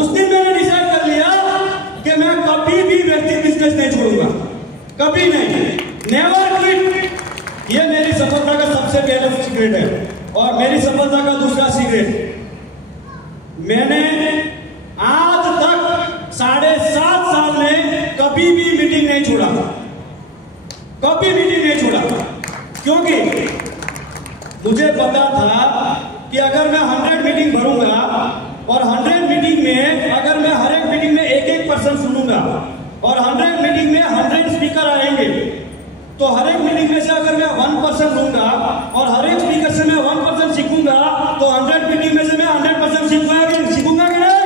उस दिन मैंने डिसाइड कर लिया कि मैं कभी भी व्यक्ति बिजनेस नहीं छोड़ूंगा, कभी नहीं, नेवर क्विट। ये मेरी सफलता का सबसे पहला सीक्रेट है। और मेरी सफलता का दूसरा सीक्रेट, मैंने आज तक 7.5 साल में कभी भी मीटिंग नहीं छोड़ा, कभी मीटिंग नहीं छोड़ा, क्योंकि मुझे पता था कि अगर मैं 100 मीटिंग भरूंगा और 100 मीटिंग में अगर मैं हर एक मीटिंग में 1-1 पर्सन सुनूंगा और 100 मीटिंग में 100 स्पीकर आएंगे, तो हर एक मीटिंग में से अगर मैं 1% लूंगा और हर एक स्पीकर से मैं 1% सीखूंगा तो 100 मीटिंग में से मैं 100% सीखूंगा कि नहीं?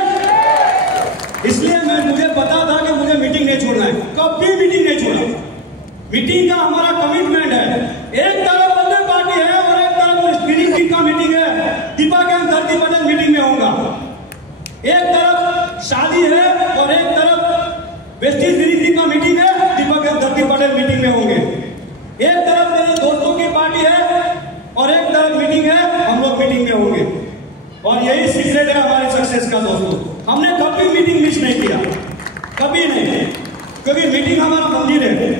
इसलिए मुझे पता था कि मुझे मीटिंग नहीं छोड़ना है, कभी मीटिंग नहीं छोड़ा। मीटिंग का हमारा कमिटमेंट है। एक तरफ बर्थडे पार्टी है और एक तरफ स्क्रीनिंग टीम का मीटिंग है, दीपा के धरती पटेल मीटिंग में होगा। एक तरफ शादी है और एक तरफ वेस्टेज स्क्रीनिंग टीम का मीटिंग है, दीपा के धरती पटेल मीटिंग में होंगे। एक तरफ मेरे दोस्तों की पार्टी है और एक तरफ मीटिंग है, हम लोग मीटिंग में होंगे। और यही सीक्रेट है हमारे सक्सेस का दोस्तों। हमने कभी मीटिंग मिस नहीं किया, कभी नहीं, क्योंकि मीटिंग हमारा मंदिर है।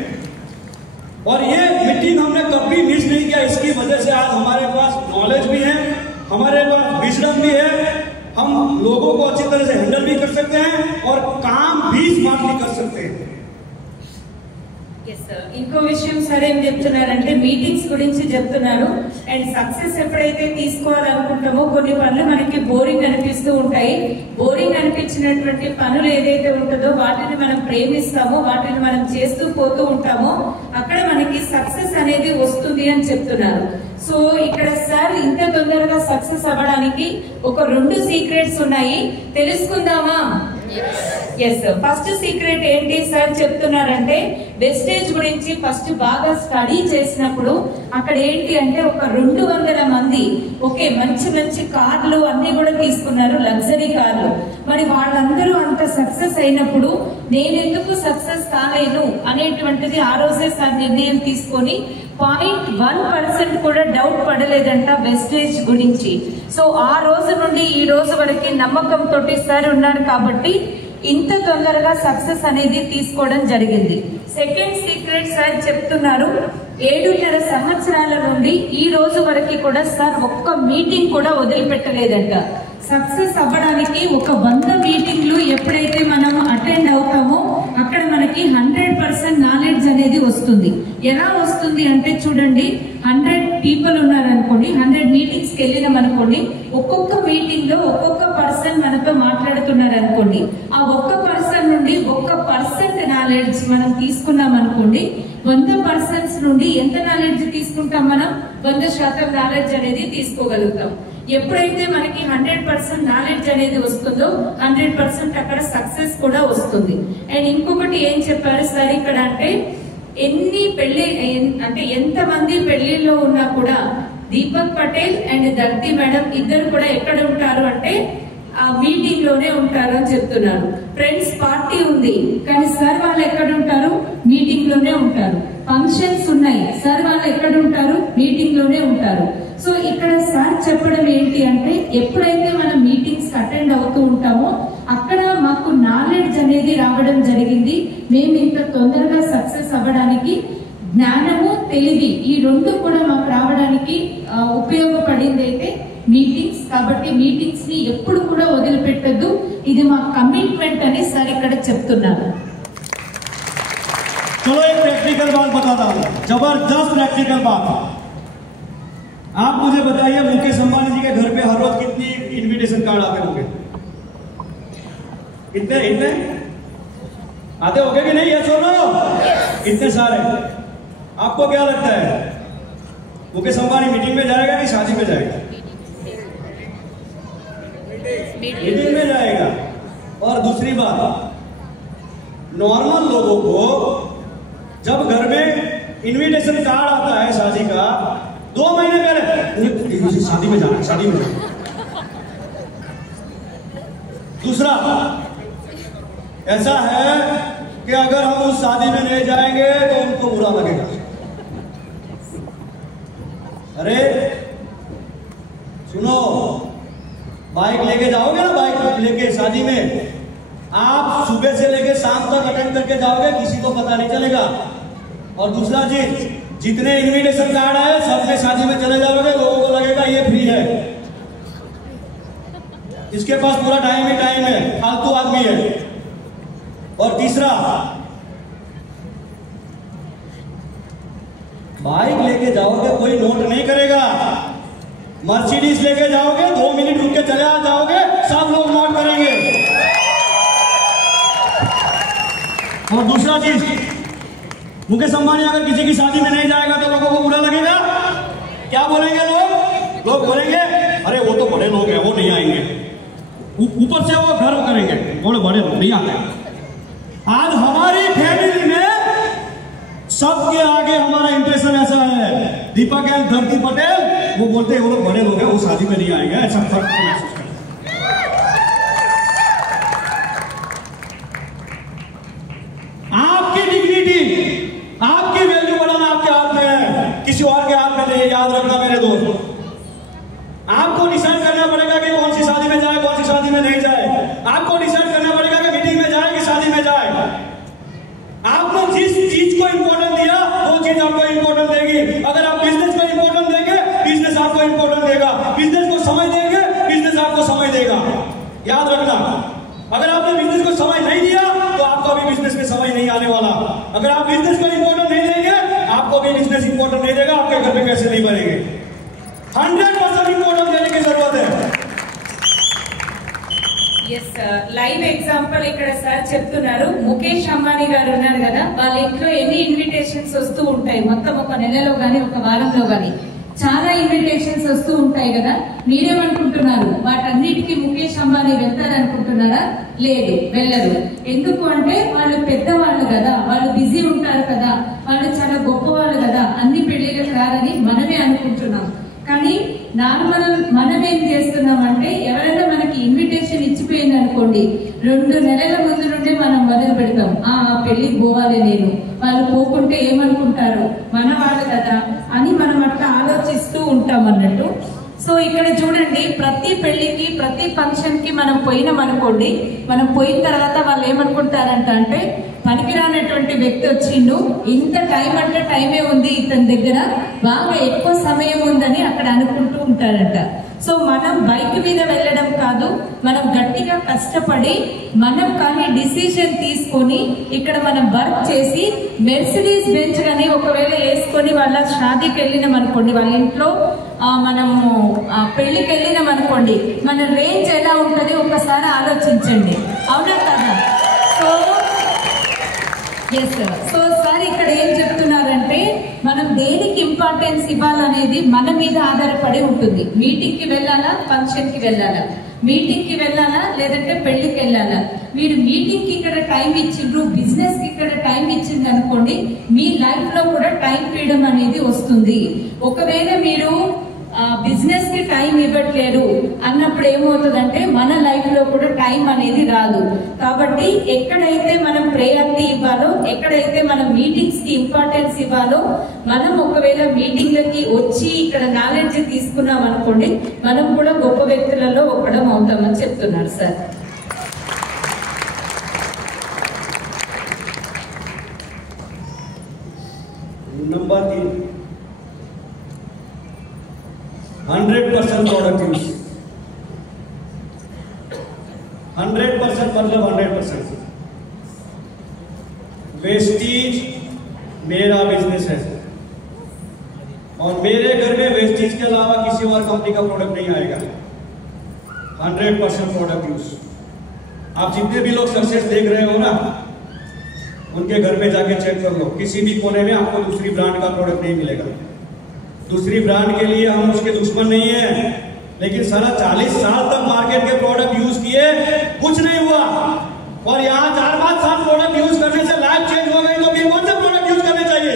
और ये मीटिंग हमने कभी मिस नहीं किया। इसकी वजह से आज हमारे पास नॉलेज भी है, हमारे पास विजडम भी है, हम लोगों को अच्छी तरह से हैंडल भी कर सकते हैं और काम भी स्मार्टली कर सकते हैं। ఇంకో విషయం సార్ ఏం చెప్తున్నారంటే మీటింగ్స్ గురించి చెప్తున్నారు. అండ్ సక్సెస్ ఎప్పుడైతే తీసుకోవాలనుకుంటామో కొన్ని పనులు మనకి బోరింగ్ అనిపిస్తూ ఉంటాయి. బోరింగ్ అనిపించినటువంటి పనులు ఏదైతే ఉంటుందో వాటిని మనం ప్రేమిస్తామో, వాటిని మనం చేస్తూ పోతూ ఉంటామో అక్కడ మనకి సక్సెస్ అనేది వస్తుంది అని చెప్తున్నారు. సో ఇక్కడ సార్ ఇంత తొందరగా సక్సెస్ అవ్వడానికి ఒక 2 సీక్రెట్స్ ఉన్నాయి, తెలుసుకుందామా? ఎస్. ఫస్ట్ సీక్రెట్ ఏంటి సార్ చెప్తున్నారంటే, వెస్టేజ్ గురించి ఫస్ట్ బాగా స్టడీ చేసినప్పుడు అక్కడ ఏంటి అంటే ఒక 200 మంది ఓకే మంచి మంచి కార్లు అన్ని కూడా తీసుకున్నారు, లగ్జరీ కార్లు. మరి వాళ్ళందరూ అంత సక్సెస్ అయినప్పుడు నేను ఎందుకు సక్సెస్ కాలేను అనేటువంటిది ఆ రోజే సార్ నిర్ణయం తీసుకొని 0.1% కూడా డౌట్ పడలేదంట వెస్టేజ్ గురించి. సో ఆ రోజు నుండి ఈ రోజు వరకు నమ్మకం తోటి సార్ ఉన్నారు కాబట్టి ఇంత తొందరగా సక్సెస్ అనేది తీసుకోవడం జరిగింది. సెకండ్ సీక్రెట్ సార్ చెప్తున్నారు, 7.5 సంవత్సరాల నుండి ఈ రోజు వరకు కూడా సార్ ఒక్క మీటింగ్ కూడా వదిలిపెట్టలేదంట. సక్సెస్ అవ్వడానికి ఒక 100 మీటింగ్లు ఎప్పుడైతే మనం అటెండ్ అవుతామో అక్కడ మనకి 100% నాలెడ్జ్ అనేది వస్తుంది. ఎలా వస్తుంది అంటే చూడండి, 100 పీపుల్ ఉన్నారనుకోండి, 100 మీటింగ్స్ కి వెళ్ళినాం అనుకోండి, ఒక్కొక్క మీటింగ్ లో ఒక్కొక్క పర్సన్ మనతో మాట్లాడుతున్నారు అనుకోండి, ఆ ఒక్క పర్సన్ నుండి 1% నాలెడ్జ్ మనం తీసుకున్నాం అనుకోండి, 100% నుండి ఎంత నాలెడ్జ్ తీసుకుంటాం మనం? 100% నాలెడ్జ్ అనేది తీసుకోగలుగుతాం. ఎప్పుడైతే మనకి 100% నాలెడ్జ్ అనేది వస్తుందో 100% అక్కడ సక్సెస్ కూడా వస్తుంది. అండ్ ఇంకొకటి ఏం చెప్పారు సార్ ఇక్కడ అంటే, ఎంతమంది పెళ్లిలో ఉన్నా కూడా దీపక్ పటేల్ అండ్ ధర్తి మేడం ఇద్దరు కూడా ఎక్కడ ఉంటారు అంటే ఆ మీటింగ్ లోనే ఉంటారు అని చెప్తున్నారు. ఫ్రెండ్స్ పార్టీ ఉంది కానీ సార్ వాళ్ళు ఎక్కడ ఉంటారు? మీటింగ్ లోనే ఉంటారు. ఫంక్షన్స్ ఉన్నాయి, సార్ వాళ్ళు ఎక్కడ ఉంటారు? మీటింగ్ లోనే ఉంటారు. సో ఇక్కడ సార్ చెప్పడం ఏంటి అంటే, ఎప్పుడైతే మనం మీటింగ్స్ అటెండ్ అవుతూ ఉంటామో అక్కడ మాకు నాలెడ్జ్ అనేది రావడం జరిగింది. మేము ఇంత తొందరగా సక్సెస్ అవ్వడానికి జ్ఞానము, తెలివి ఈ రెండు కూడా మాకు రావడానికి ఉపయోగపడింది అయితే మీటింగ్స్. కాబట్టి మీటింగ్స్ ని ఎప్పుడు కూడా వదిలిపెట్టద్దు, ఇది మా కమిట్మెంట్ అని సార్ ఇక్కడ చెప్తున్నారు. चलो एक प्रैक्टिकल बात बताता हूँ, जबरदस्त प्रैक्टिकल बात। आप मुझे बताइए, मुकेश अंबानी जी के घर पे हर रोज कितनी इनविटेशन कार्ड आते होंगे? इतने आते होंगे कि नहीं? ये सुनो, इतने सारे। आपको क्या लगता है, मुकेश अंबानी मीटिंग में जाएगा कि शादी में जाएगा? मीटिंग में जाएगा। और दूसरी बात, नॉर्मल लोगों को जब घर में इनविटेशन कार्ड आता है शादी का, 2 महीने पहले शादी में जाना, शादी में जाना। दूसरा ऐसा है कि अगर हम उस शादी में नहीं जाएंगे तो उनको बुरा लगेगा। अरे सुनो, बाइक लेके जाओगे ना, बाइक लेके शादी में आप सुबह से लेके शाम तक अटेंड करके जाओगे, किसी को पता नहीं चलेगा। और दूसरा चीज, जितने इनविटेशन कार्ड आए सब में शादी में चले जाओगे, लोगों को लगेगा ये फ्री है, इसके पास पूरा टाइम ही टाइम है, फालतू आदमी है। और तीसरा, बाइक लेके जाओगे कोई नोट नहीं करेगा, मर्सिडीज लेके जाओगे 2 मिनट रुक के चले जाओगे, सब लोग नोट करेंगे। और दूसरा चीज, मुकेश अंबानी अगर किसी की शादी में नहीं जाएगा तो लोगों को बुरा लगेगा। क्या बोलेंगे लोग बोलेंगे अरे वो तो बड़े लोग हैं, वो नहीं आएंगे, ऊपर से वो गर्व करेंगे, बोले बड़े लोग नहीं आते। आज हमारी फैमिली में सबके आगे हमारा इंप्रेशन ऐसा है, दीपक एंड धरती पटेल वो बोलते हैं वो लोग बड़े लोग हैं, वो शादी में नहीं आएंगे, ऐसा फर्क महसूस करते। आपकी डिग्निटी, आपकी वैल्यू बढ़ाना आपके हाथ में है, किसी और के हाथ में नहीं। याद रखना मेरे दोस्त, आपको डिसाइड करना पड़ेगा कि कौन सी शादी में जाए, कौन सी शादी में नहीं जाए। आपको डिसाइड करना पड़ेगा कि मीटिंग में जाए कि शादी में जाए। आपने जिस चीज को इंपॉर्टेंट दिया वो चीज आपको इंपॉर्टेंट देगी। अगर आप बिजनेस को इंपॉर्टेंट देंगे, बिजनेस आपको इंपॉर्टेंट देगा। बिजनेस को समय देंगे, बिजनेस आपको समय देगा। याद रखना, अगर आपने बिजनेस को समय नहीं दिया तो आपको भी बिजनेस में समय नहीं आने वाला। अगर आप बिजनेस को इंपॉर्टेंट नहीं देंगे, आपको भी बिजनेस इंपॉर्टेंट नहीं देगा, आपके घर में पैसे नहीं बनेंगे। 100% इंपॉर्टेंट देने की जरूरत है। ఎస్ లైవ్ ఎగ్జాంపుల్ ఇక్కడ సార్ చెప్తున్నారు. ముఖేష్ అంబానీ గారు ఉన్నారు కదా, వాళ్ళ ఇంట్లో ఎన్ని ఇన్విటేషన్స్ వస్తూ ఉంటాయి, మొత్తం ఒక నెలలో గానీ ఒక వారంలో గానీ చాలా ఇన్విటేషన్స్ వస్తూ ఉంటాయి కదా. మీరేమనుకుంటున్నారు, వాటన్నిటికీ ముఖేష్ అంబానీ వెళ్తారనుకుంటున్నారా? లేదు, వెళ్ళరు. ఎందుకు అంటే వాళ్ళు పెద్దవాళ్ళు కదా, వాళ్ళు బిజీ ఉంటారు కదా, వాళ్ళు చాలా గొప్పవాళ్ళు కదా, అన్ని పెళ్లిళ్ళకి రారని మనమే అనుకుంటున్నాం. కానీ మనం ఏం చేస్తున్నాం అంటే, ఎవరైనా మనకి ఇన్విటేషన్ ఇచ్చిపోయింది అనుకోండి, 2 నెలల ముందు నుండి మనం మొదలు పెడతాం, ఆ పెళ్లికి పోవాలి నేను, వాళ్ళు పోకుంటే ఏమనుకుంటారు, మన వాళ్ళు కదా అని మనం అట్లా ఆలోచిస్తూ ఉంటాం అన్నట్టు. సో ఇక్కడ చూడండి, ప్రతి పెళ్లికి ప్రతి ఫంక్షన్ కి మనం పోయినాం అనుకోండి, మనం పోయిన తర్వాత వాళ్ళు ఏమనుకుంటారంట అంటే పనికిరానటువంటి వ్యక్తి వచ్చిండు, ఇంత టైం అంటే టైమే ఉంది ఇతని దగ్గర, బాగా ఎక్కువ సమయం ఉందని అక్కడ అనుకుంటూ ఉంటారట. సో మనం బైక్ మీద వెళ్ళడం కాదు, మనం గట్టిగా కష్టపడి మనం కానీ డిసిషన్ తీసుకొని ఇక్కడ మనం వర్క్ చేసి మెర్సిడీస్ బెంచ్ కానీ ఒకవేళ వేసుకొని వాళ్ళ షాదీకి వెళ్ళినాం అనుకోండి, వాళ్ళ ఇంట్లో మనము పెళ్లికి వెళ్ళినాం అనుకోండి, మన రేంజ్ ఎలా ఉంటుంది ఒక్కసారి ఆలోచించండి, అవునా కదా? So yes sir. So sir ఇక్కడ ఏం చెప్తున్నారంటే మనం దేనికి ఇంపార్టెన్స్ ఇవ్వాలనేది మన మీద ఆధారపడి ఉంటుంది. మీటింగ్ కి వెళ్ళాలా, ఫంక్షన్ కి వెళ్ళాలా, మీటింగ్ కి వెళ్ళాలా లేదంటే పెళ్లికి వెళ్ళాలా? మీరు మీటింగ్ కి ఇక్కడ టైం ఇచ్చిండ్రు, బిజినెస్ కి ఇక్కడ టైం ఇచ్చింది అనుకోండి, మీ లైఫ్ లో కూడా టైం ఫ్రీడమ్ అనేది వస్తుంది. ఒకవేళ మీరు బిజినెస్ కి టైం ఇవ్వట్లేరు అన్నప్పుడు ఏమవుతుందంటే మన లైఫ్ లో కూడా టైం అనేది రాదు. కాబట్టి ఎక్కడైతే మనం ప్రయారిటీ ఇవ్వాలో, ఎక్కడైతే మనం మీటింగ్స్ కి ఇంపార్టెన్స్ ఇవ్వాలో, మనం ఒకవేళ మీటింగ్లకి వచ్చి ఇక్కడ నాలెడ్జ్ తీసుకున్నాం అనుకోండి, మనం కూడా గొప్ప వ్యక్తులలో ఒకడం అవుతామని చెప్తున్నారు సార్. Number 3, 100% product use. 100% मतलब 100%। वेस्टीज मेरा बिजनेस है और मेरे घर में वेस्टीज के अलावा किसी और कंपनी का प्रोडक्ट नहीं आएगा। 100% प्रोडक्ट यूज। आप जितने भी लोग सक्सेस देख रहे हो ना, उनके घर में जाके चेक कर लो, किसी भी कोने में आपको दूसरी ब्रांड का प्रोडक्ट नहीं मिलेगा। दूसरी ब्रांड के लिए हम उसके दुश्मन नहीं है, लेकिन सारा 40 साल तक मार्केट के प्रोडक्ट यूज किए, कुछ नहीं हुआ। और यहाँ 4-5 साल प्रोडक्ट यूज करने से लाइफ चेंज हो गई, तो फिर कौन से प्रोडक्ट यूज करने चाहिए?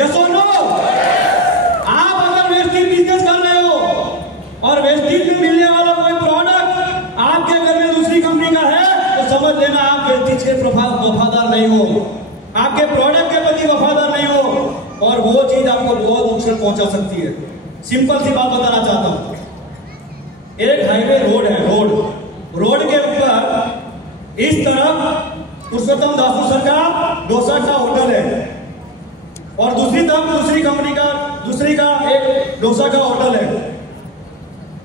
यस और नो? आप अगर वेस्टीज बिजनेस कर रहे हो और वेस्टीज में मिलने वाला कोई प्रोडक्ट आपके घर में दूसरी कंपनी का है, तो समझ लेना आप वेस्टीज के वफादार नहीं हो, आपके प्रोडक्ट के प्रति वफादार नहीं हो, और वो चीज आपको बहुत नुकसान पहुंचा सकती है। सिंपल सी बात बताना चाहता हूं। एक हाईवे रोड है, रोड के ऊपर इस तरफ पुरुषोत्तम दासू सर का डोसा का होटल है और दूसरी तरफ दूसरी कंपनी का एक डोसा का होटल है।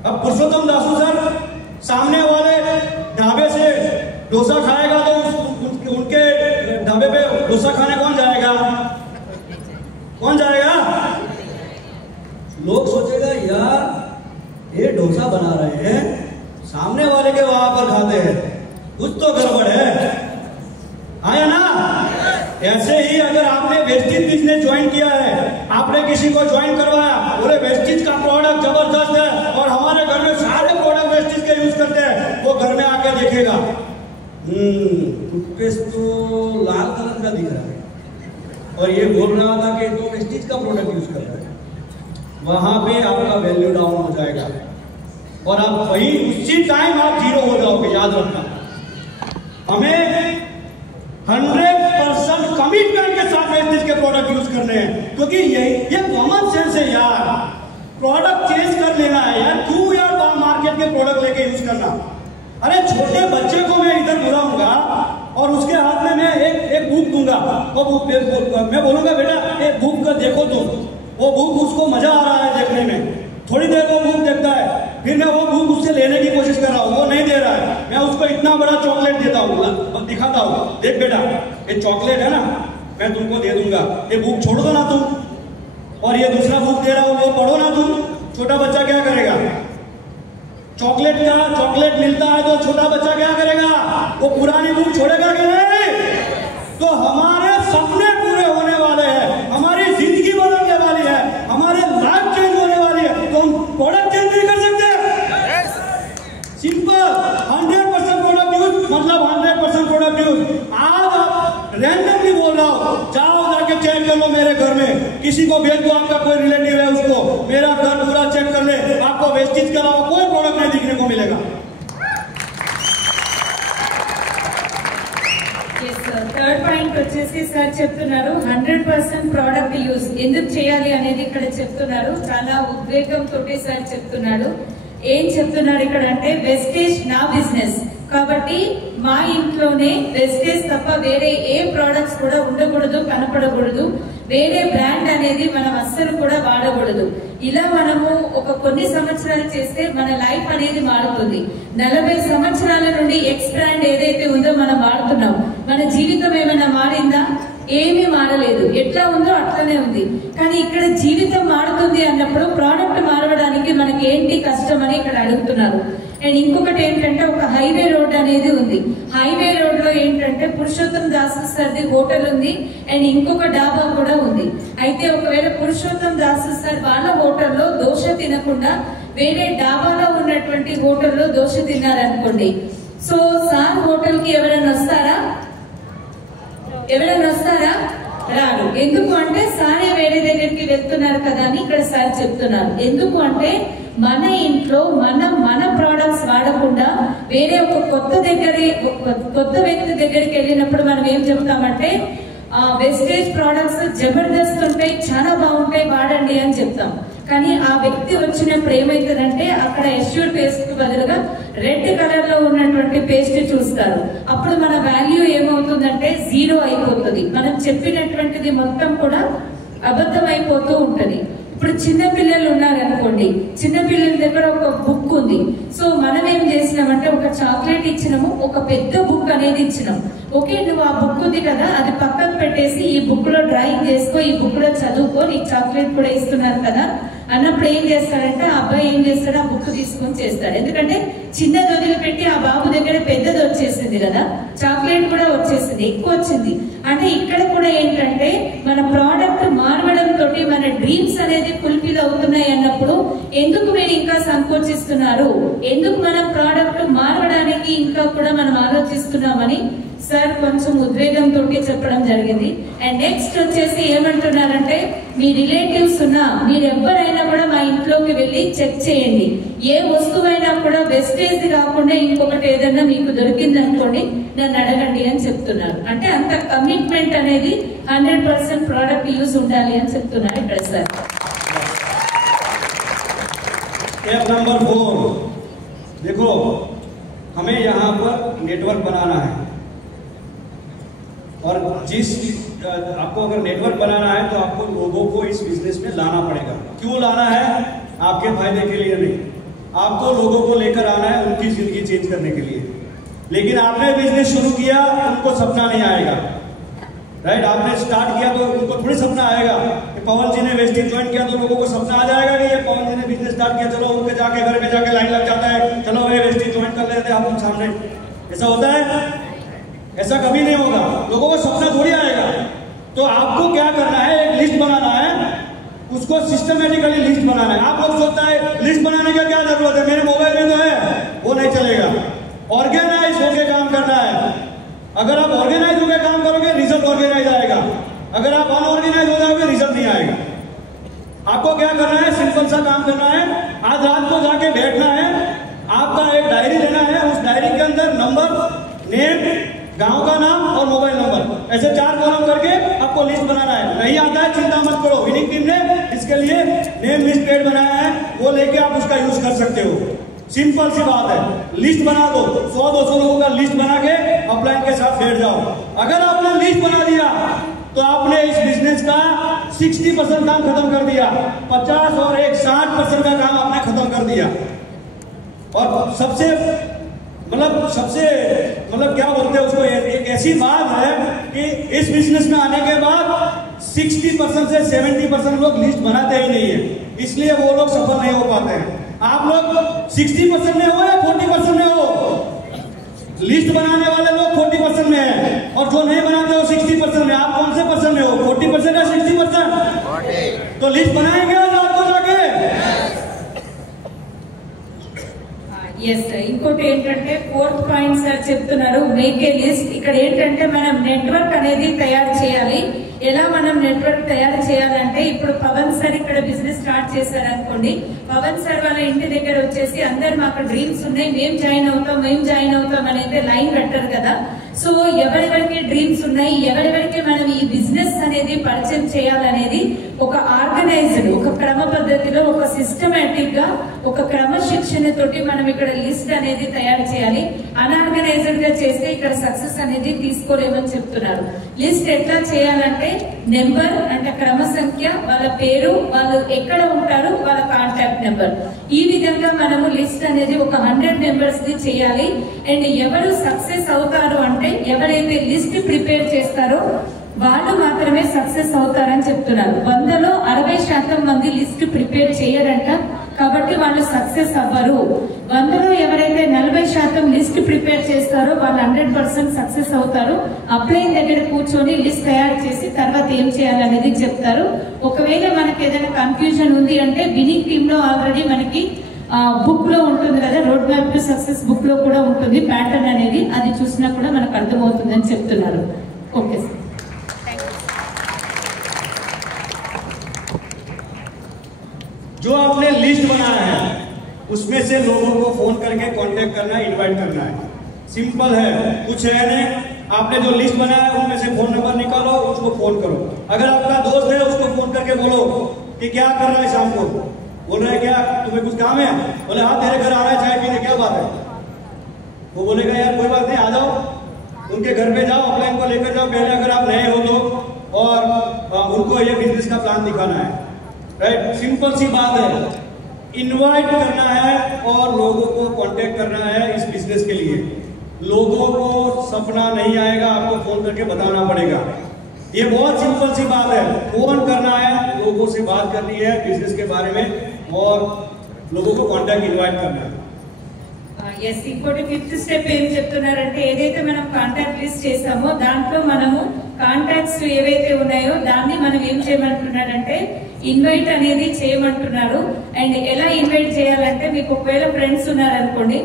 अब पुरुषोत्तम दासू सर सामने वाले ढाबे से डोसा खाएगा तो उनके ढाबे पे डोसा खाने कौन जाएगा? लोग सोचेगा यार ये डोसा बना रहे हैं, सामने वाले के वहां पर खाते हैं, कुछ तो गड़बड़ है, आया ना? ऐसे ही अगर आपने वेस्टीज बिजनेस ज्वाइन किया है, आपने किसी को ज्वाइन करवाया, बोले वेस्टीज का प्रोडक्ट जबरदस्त है और हमारे घर में सारे प्रोडक्ट वेस्टीज के यूज करते हैं, वो घर में आके देखेगा टूथपेस्ट तो लाल कलर का दिख रहा है और ये बोल रहा था कि तो वेस्टीज का प्रोडक्ट यूज कर रहा है। वहां पे आपका वैल्यू डाउन हो जाएगा और आप वही उसी टाइम आप जीरो हो जाओगे। याद रखना, हमें 100% कमिटमेंट के साथ वेस्टीज के प्रोडक्ट यूज करने हैं, क्योंकि ये कॉमन सेंस है यार। प्रोडक्ट चेंज कर लेना है यार, क्यों यार मार्केट के प्रोडक्ट लेके यूज करना? अरे छोटे बच्चे को मैं इधर बुलाऊंगा और उसके हाथ में मैं एक बुक दूंगा, वो बुक मैं बोलूंगा बेटा एक बुक का देखो तुम, वो बुक उसको मजा आ रहा है देखने में, थोड़ी देर वो बुक देखता है, फिर मैं वो बुक उससे लेने की कोशिश कर रहा हूँ, वो नहीं दे रहा है, मैं उसको इतना बड़ा चॉकलेट देता हूँ, दिखाता हूँ, देख बेटा ये चॉकलेट है ना, मैं तुमको दे दूंगा, ये बुक छोड़ दो ना तुम, और ये दूसरा बुक दे रहा हूँ वो पढ़ो ना तुम। छोटा बच्चा क्या करेगा? चॉकलेट मिलता है तो छोटा बच्चा क्या करेगा? वो पुरानी बुक छोड़ेगा कि नहीं? तो हमारे सपने पूरे होने वाले हैं, हमारी जिंदगी बदलने वाली है, हमारे लाइफ चेंज होने वाली है, तो हम प्रोडक्ट चेंज नहीं कर सकते? सिंपल 100% प्रोडक्ट यूज मतलब 100% प्रोडक्ट यूज। आज आप रैंडमली बोल रहा हूं, जाओ जाके चेक कर लो मेरे घर में, किसी को भेज दो, आपका कोई रिलेटिव है उसको, मेरा घर पूरा चेक कर ले, आपको वेस्टीज के अलावा कोई प्रोडक्ट नहीं दिखने को मिलेगा। థర్డ్ పాయింట్ వచ్చేసి సార్ చెప్తున్నారు 100% ప్రోడక్ట్ యూజ్ ఎందుకు చేయాలి అనేది ఇక్కడ చెప్తున్నారు. చాలా ఉద్వేగంతో సార్ చెప్తున్నాడు. ఏం చెప్తున్నాడు ఇక్కడ అంటే వెస్టేజ్ నా బిజినెస్ కాబట్టి మా ఇంట్లోనే వెస్టేజ్ తప్ప వేరే ఏ ప్రోడక్ట్స్ కూడా ఉండకూడదు, కనపడకూడదు. వేరే బ్రాండ్ అనేది మనం అస్సలు కూడా వాడకూడదు. ఇలా మనము ఒక కొన్ని సంవత్సరాలు చేస్తే మన లైఫ్ అనేది మారుతుంది. 40 సంవత్సరాల నుండి ఎక్స్ బ్రాండ్ ఏదైతే ఉందో మనం వాడుతున్నాం, మన జీవితం ఏమైనా మారిందా? ఏమీ మారలేదు. ఎట్లా ఉందో అట్లనే ఉంది. కానీ ఇక్కడ జీవితం మారుతుంది అన్నప్పుడు ప్రోడక్ట్ మారడానికి మనకి ఏంటి కష్టం అని ఇక్కడ అడుగుతున్నారు. అండ్ ఇంకొకటి ఏంటంటే ఒక హైవే రోడ్ అనేది ఉంది. హైవే రోడ్ లో ఏంటంటే పురుషోత్తం దాస్ సార్ది హోటల్ ఉంది అండ్ ఇంకొక డాబా కూడా ఉంది. అయితే ఒకవేళ పురుషోత్తం దాస్ సార్ వాళ్ళ హోటల్లో దోశ తినకుండా వేరే డాబాలో ఉన్నటువంటి హోటల్లో దోశ తిన్నారనుకోండి, సో సార్ హోటల్ కి ఎవరైనా వస్తారా? రాడు. ఎందుకు అంటే సారే వేరే దగ్గరికి వెళ్తున్నారు కదా అని ఇక్కడ సార్ చెప్తున్నారు. ఎందుకు అంటే మన ఇంట్లో మన ప్రోడక్ట్స్ వాడకుండా వేరే ఒక కొత్త వ్యక్తి దగ్గరికి వెళ్ళినప్పుడు మనం ఏం చెప్తామంటే వెస్టేజ్ ప్రోడక్ట్స్ జబర్దస్త్ ఉంటాయి, చాలా బాగుంటాయి, వాడండి అని చెప్తాం. కానీ ఆ వ్యక్తి వచ్చినప్పుడు ఏమైతుందంటే అక్కడ ఎష్యూర్ పేస్ట్ కు బదులుగా రెడ్ కలర్ లో ఉన్నటువంటి పేస్ట్ చూస్తారు. అప్పుడు మన వాల్యూ ఏమవుతుందంటే 0 అయిపోతుంది. మనం చెప్పినటువంటిది మొత్తం కూడా అబద్ధం అయిపోతూ ఉంటది. ఇప్పుడు చిన్న పిల్లలు ఉన్నారనుకోండి, చిన్న పిల్లల దగ్గర ఒక బుక్ ఉంది. సో మనం ఏం చేసినామంటే ఒక చాక్లెట్ ఇచ్చినాము, ఒక పెద్ద బుక్ అనేది ఇచ్చినాము. ఓకే, నువ్వు ఆ బుక్ ఉంది కదా అది పక్కకు పెట్టేసి ఈ బుక్ లో డ్రాయింగ్ చేసుకో, ఈ బుక్ లో చదువుకో, నీకు చాక్లెట్ కూడా ఇస్తున్నారు కదా అన్నప్పుడు ఏం చేస్తాడంటే ఆ అబ్బాయి ఏం చేస్తాడు, ఆ బుక్ తీసుకొని చేస్తాడు. ఎందుకంటే చిన్నది వదిలిపెట్టి ఆ బాబు దగ్గర పెద్దది వచ్చేసింది కదా, చాక్లెట్ కూడా వచ్చేసింది, ఎక్కువ వచ్చింది. అంటే ఇక్కడ కూడా ఏంటంటే మన ప్రోడక్ట్ మారడం తోటి మన డ్రీమ్స్ అనేది ఫుల్ఫిల్ అవుతున్నాయి అన్నప్పుడు ఎందుకు మీరు ఇంకా సంకోచిస్తున్నారు, ఎందుకు మన ప్రోడక్ట్ మారడానికి ఇంకా కూడా మనం ఆలోచిస్తున్నామని సార్ కొంచెం ఉద్వేగంతో చెప్పడం జరిగింది. అండ్ నెక్స్ట్ వచ్చేసి ఏమంటున్నారంటే మీ రిలేటివ్స్ ఉన్నా మీరు ఎవరైనా కూడా మా ఇంట్లోకి వెళ్ళి చెక్ చేయండి, ఏ వస్తువైనా కూడా వెస్టేజ్ కాకుండా ఇంకొకటి ఏదైనా మీకు దొరికింది అనుకోండి నన్ను అడగండి అని చెప్తున్నారు. అంటే అంత కమిట్మెంట్ అనేది 100% ప్రోడక్ట్ యూజ్ ఉండాలి అని చెప్తున్నారు ఇక్కడ సార్. स्टेप नंबर 4, देखो हमें यहाँ पर नेटवर्क बनाना है और आपको अगर नेटवर्क बनाना है तो आपको लोगों को इस बिजनेस में लाना पड़ेगा। क्यों लाना है? आपके फायदे के लिए नहीं, आपको लोगों को लेकर आना है उनकी जिंदगी चेंज करने के लिए। लेकिन आपने बिजनेस शुरू किया, उनको सपना नहीं आएगा, राइट? आपने स्टार्ट किया तो उनको थोड़ी सपना आएगा। पवन जी ने वेस्टेज ज्वाइन किया तो लोगों को सपना आ जाएगा कि ये पवन जी ने बिजनेस स्टार्ट किया, चलो उनके जाके घर में जाके लाइन लग जाता है, चलो वे वेस्टेज ज्वाइन कर लेते हैं आप सामने। ऐसा होता है? ऐसा कभी नहीं होगा। लोगों को सपना थोड़ी आएगा। तो आपको क्या करना है, एक लिस्ट बनाना है, उसको सिस्टमेटिकली लिस्ट बनाना है। आप लोग सोचता है लिस्ट बनाने का क्या जरूरत है, मेरे मोबाइल में तो है, वो नहीं चलेगा। ऑर्गेनाइज होकर काम करना है। अगर आप ऑर्गेनाइज होकर काम करोगे रिजल्ट ऑर्गेनाइज आएगा, अगर आप अनऑर्गेनाइज हो जाओगे रिजल्ट नहीं आएगा। आपको क्या करना है, सिंपल सा काम करना है। आज रात को जाके बैठना है, आपका एक डायरी लेना है, उस डायरी के अंदर नंबर, नेम, गांव का नाम और मोबाइल नंबर, ऐसे 4 कॉलम करके आपको लिस्ट बनाना है। नहीं आता है चिंता मत करो, विनिंग टीम ने इसके लिए नेम लिस्ट पेड बनाया है, वो लेके आप उसका यूज कर सकते हो। सिंपल सी बात है, लिस्ट बना दो, 100-200 लोगों का लिस्ट बना के अपलाइन के साथ बैठ जाओ। अगर आपने लिस्ट बना दिया तो आपने इस बिजनेस का 60% काम खत्म कर दिया, 50 और 60% का काम आपने खत्म कर दिया। और सबसे क्या बोलते हैं उसको, एक ऐसी बात है कि इस बिजनेस में आने के बाद 60% से 70% लोग लिस्ट बनाते ही नहीं है, इसलिए वो लोग सफल नहीं हो पाते हैं। आप लोग 60% में हो या 40% में हो? लिस्ट बनाने वाले लोग 40% में है और जो नहीं बनाते हो 60% में। आप कौन से परसेंट में हो, 40% या 60%? तो लिस्ट बनाएंगे आज आपको जाके। ఎస్, ఇంకోటి ఏంటంటే 4th పాయింట్ సార్ చెప్తున్నారు మేక్ ఏ లిస్ట్. ఇక్కడ ఏంటంటే మనం నెట్వర్క్ అనేది తయారు చేయాలి. ఎలా మనం నెట్వర్క్ తయారు చేయాలంటే ఇప్పుడు పవన్ సార్ ఇక్కడ బిజినెస్ స్టార్ట్ చేశారనుకోండి, పవన్ సార్ వాళ్ళ ఇంటి దగ్గర వచ్చేసి అందరు మాకు డ్రీమ్స్ ఉన్నాయి, మేము జాయిన్ అవుతాం అనేది లైన్ కట్టారు కదా. సో ఎవరెవరికి డ్రీమ్స్ ఉన్నాయి, ఎవరెవరికి మనం ఈ బిజినెస్ అనేది పరిచయం చేయాలనేది ఒక ఆర్గనైజ్డ్, ఒక క్రమ పద్ధతిలో, ఒక సిస్టమేటిక్ గా, ఒక క్రమశిక్షణ తోటి మనం ఇక్కడ లిస్ట్ అనేది తయారు చేయాలి. అన్ఆర్గనైజ్డ్ గా చేస్తే ఇక్కడ సక్సెస్ అనేది తీసుకోలేమని చెప్తున్నారు. లిస్ట్ ఎట్లా చేయాలంటే నెంబర్ అంటే క్రమ సంఖ్య, వాళ్ళ పేరు, వాళ్ళు ఎక్కడ ఉంటారు, వాళ్ళ కాంటాక్ట్ నెంబర్, ఈ విధంగా మనము లిస్ట్ అనేది ఒక 100 మెంబర్స్ ని చేయాలి. అండ్ ఎవరు సక్సెస్ అవుతారు అంటే ఎవరైతే లిస్ట్ ప్రిపేర్ చేస్తారో వాళ్ళు మాత్రమే సక్సెస్ అవుతారని చెప్తున్నారు. 100లో 60% మంది లిస్ట్ ప్రిపేర్ చేయరంట, కాబట్టి వాళ్ళు సక్సెస్ అవ్వరు. 100లో ఎవరైతే 40% లిస్ట్ ప్రిపేర్ చేస్తారో వాళ్ళు 100% సక్సెస్ అవుతారు. అప్లైన్ దగ్గర కూర్చొని లిస్ట్ తయారు చేసి తర్వాత ఏం చేయాలనేది చెప్తారు. ఒకవేళ మనకి ఏదైనా కన్ఫ్యూజన్ ఉంది అంటే వినింగ్ టీమ్ లో ఆల్రెడీ మనకి బుక్ లో ఉంటుంది కదా, road map to success book లో కూడా ఉంటుంది ప్యాటర్న్ అనేది, అది చూసినా కూడా మనకు అర్థమవుతుంది అని చెప్తున్నారు. Okay sir. जो आपने लिस्ट बनाया है उसमें से लोगों को फोन करके कांटेक्ट करना है, इनवाइट करना है. सिंपल है, कुछ है नहीं. आपने जो लिस्ट बनाया है उनमें से फोन नंबर निकालो, उसको फोन करो. अगर आपका दोस्त है उसको फोन करके बोलो कि क्या कर रहा है शाम को, बोल रहा है क्या तुम्हें कुछ काम है, बोले हाँ तेरे घर आ रहा है चाय पीने, क्या बात है. वो बोलेगा यार कोई बात नहीं, आ जाओ, उनके घर पे जाओ, अपलाइन को लेकर जाओ पहले अगर आप नए हो तो, और उनको ये बिजनेस का प्लान दिखाना है. राइट, सिंपल सी बात है. इनवाइट करना है और लोगों को कांटेक्ट करना है इस बिजनेस के लिए. लोगों को सपना नहीं आएगा, आपको फोन करके बताना पड़ेगा. ये बहुत सिंपल सी बात है. फोन करना है, लोगों से बात करनी है बिजनेस के बारे में और लोगों को कांटेक्ट इनवाइट करना है. ఎస్, ఇంకోటి 5th స్టెప్ ఏం చెప్తున్నారంటే ఏదైతే మనం కాంటాక్ట్ లిస్ట్ చేసామో దాంట్లో మనము కాంటాక్ట్స్ ఏవైతే ఉన్నాయో దాన్ని మనం ఏం చేయమంటున్నారంటే ఇన్వైట్ అనేది చేయమంటున్నారు. అండ్ ఎలా ఇన్వైట్ చేయాలంటే మీకు ఒకవేళ ఫ్రెండ్స్ ఉన్నారనుకోండి,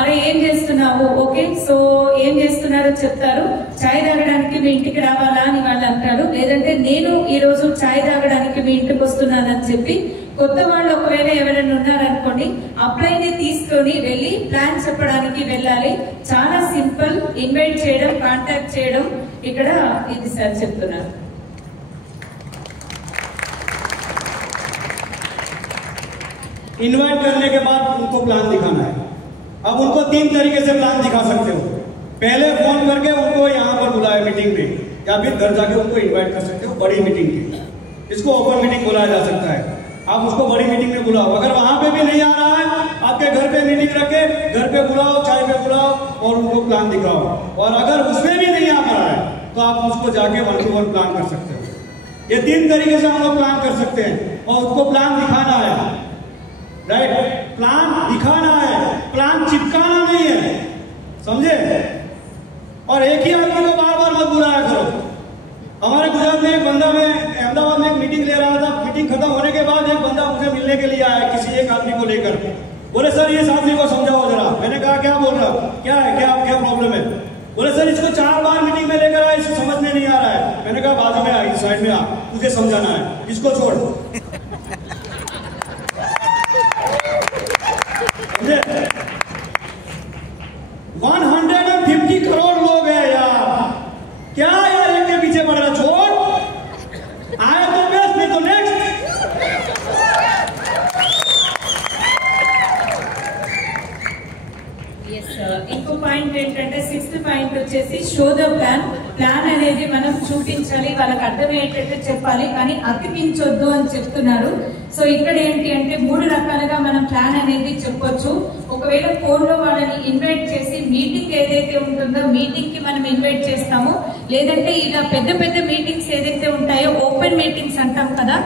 అరే ఏం చేస్తున్నావు, ఓకే సో ఏం చేస్తున్నారో చెప్తారు, చాయ్ తాగడానికి మీ ఇంటికి రావాలా అని వాళ్ళు అంటారు. లేదంటే నేను ఈ రోజు చాయ్ తాగడానికి మీ ఇంటికి వస్తున్నానని చెప్పి కొత్త వాళ్ళు ఒకవేళ ఎవరైనా ఉన్నారనుకోండి అప్లైని తీసుకొని వెళ్ళి ప్లాన్ చెప్పడానికి వెళ్ళాలి. చాలా సింపుల్, ఇన్వైట్ చేయడం, కాంటాక్ట్ చేయడం, ఇక్కడ ఇది సార్ చెప్తున్నారు. इनवाइट करने के बाद उनको प्लान दिखाना है. अब उनको 3 तरीके से प्लान दिखा सकते हो. पहले फोन करके उनको यहाँ पर बुलाए मीटिंग में, या फिर घर जाके उनको इनवाइट कर सकते हो बड़ी मीटिंग की. इसको ओपन मीटिंग बुलाया जा सकता है. आप उसको बड़ी मीटिंग में बुलाओ. अगर वहां पे भी नहीं आ रहा है, आपके घर पे मीटिंग रखे, घर पे बुलाओ, चाय पे बुलाओ और उनको प्लान दिखाओ. और अगर उसमें भी नहीं आ रहा है तो आप उसको जाके 1-to-1 प्लान कर सकते हो. ये 3 तरीके से हम लोग प्लान कर सकते हैं और उसको प्लान दिखाना है. राइट, प्लान दिखाना है, प्लान चिपकाना नहीं है, समझे. और एक ही आदमी को बार बार मत बुलाया करो. हमारे गुजरात में एक बंदा, में अहमदाबाद में एक मीटिंग ले रहा था, मीटिंग खत्म होने के बाद एक बंदा मुझे मिलने के लिए आया किसी एक आदमी को लेकर. बोले सर ये आदमी को समझाओ जरा. मैंने कहा क्या बोल रहा, क्या है, क्या प्रॉब्लम है. बोले सर इसको 4 बार मीटिंग में लेकर आए, इसे समझ में नहीं आ रहा है. मैंने कहा बाजू में आ, साइड में आ, तुझे समझाना है, इसको छोड़. 150 करोड़ लोग हैं यार, क्या यार एक के पीछे पड़ रहा. छोड़, आए तो बेस्ट, नहीं तो नेक्स्ट. ఇంకో పాయింట్ ఏంటంటే 6th పాయింట్ వచ్చేసి షో ద ప్లాన్. ప్లాన్ అనేది మనం చూపించాలి, వాళ్ళకి అర్థమయ్యేటట్టు చెప్పాలి, కానీ అతికించొద్దు అని చెప్తున్నారు. సో ఇక్కడ ఏంటి అంటే 3 రకాలుగా మనం ప్లాన్ అనేది చెప్పొచ్చు. ఒకవేళ ఫోన్ లో వాళ్ళని ఇన్వైట్ చేసి మీటింగ్ ఏదైతే ఉంటుందో మీటింగ్ కి మనం ఇన్వైట్ చేస్తాము. లేదంటే ఇలా పెద్ద పెద్ద మీటింగ్స్ ఏదైతే ఉంటాయో ఓపెన్ మీటింగ్స్ అంటాం కదా,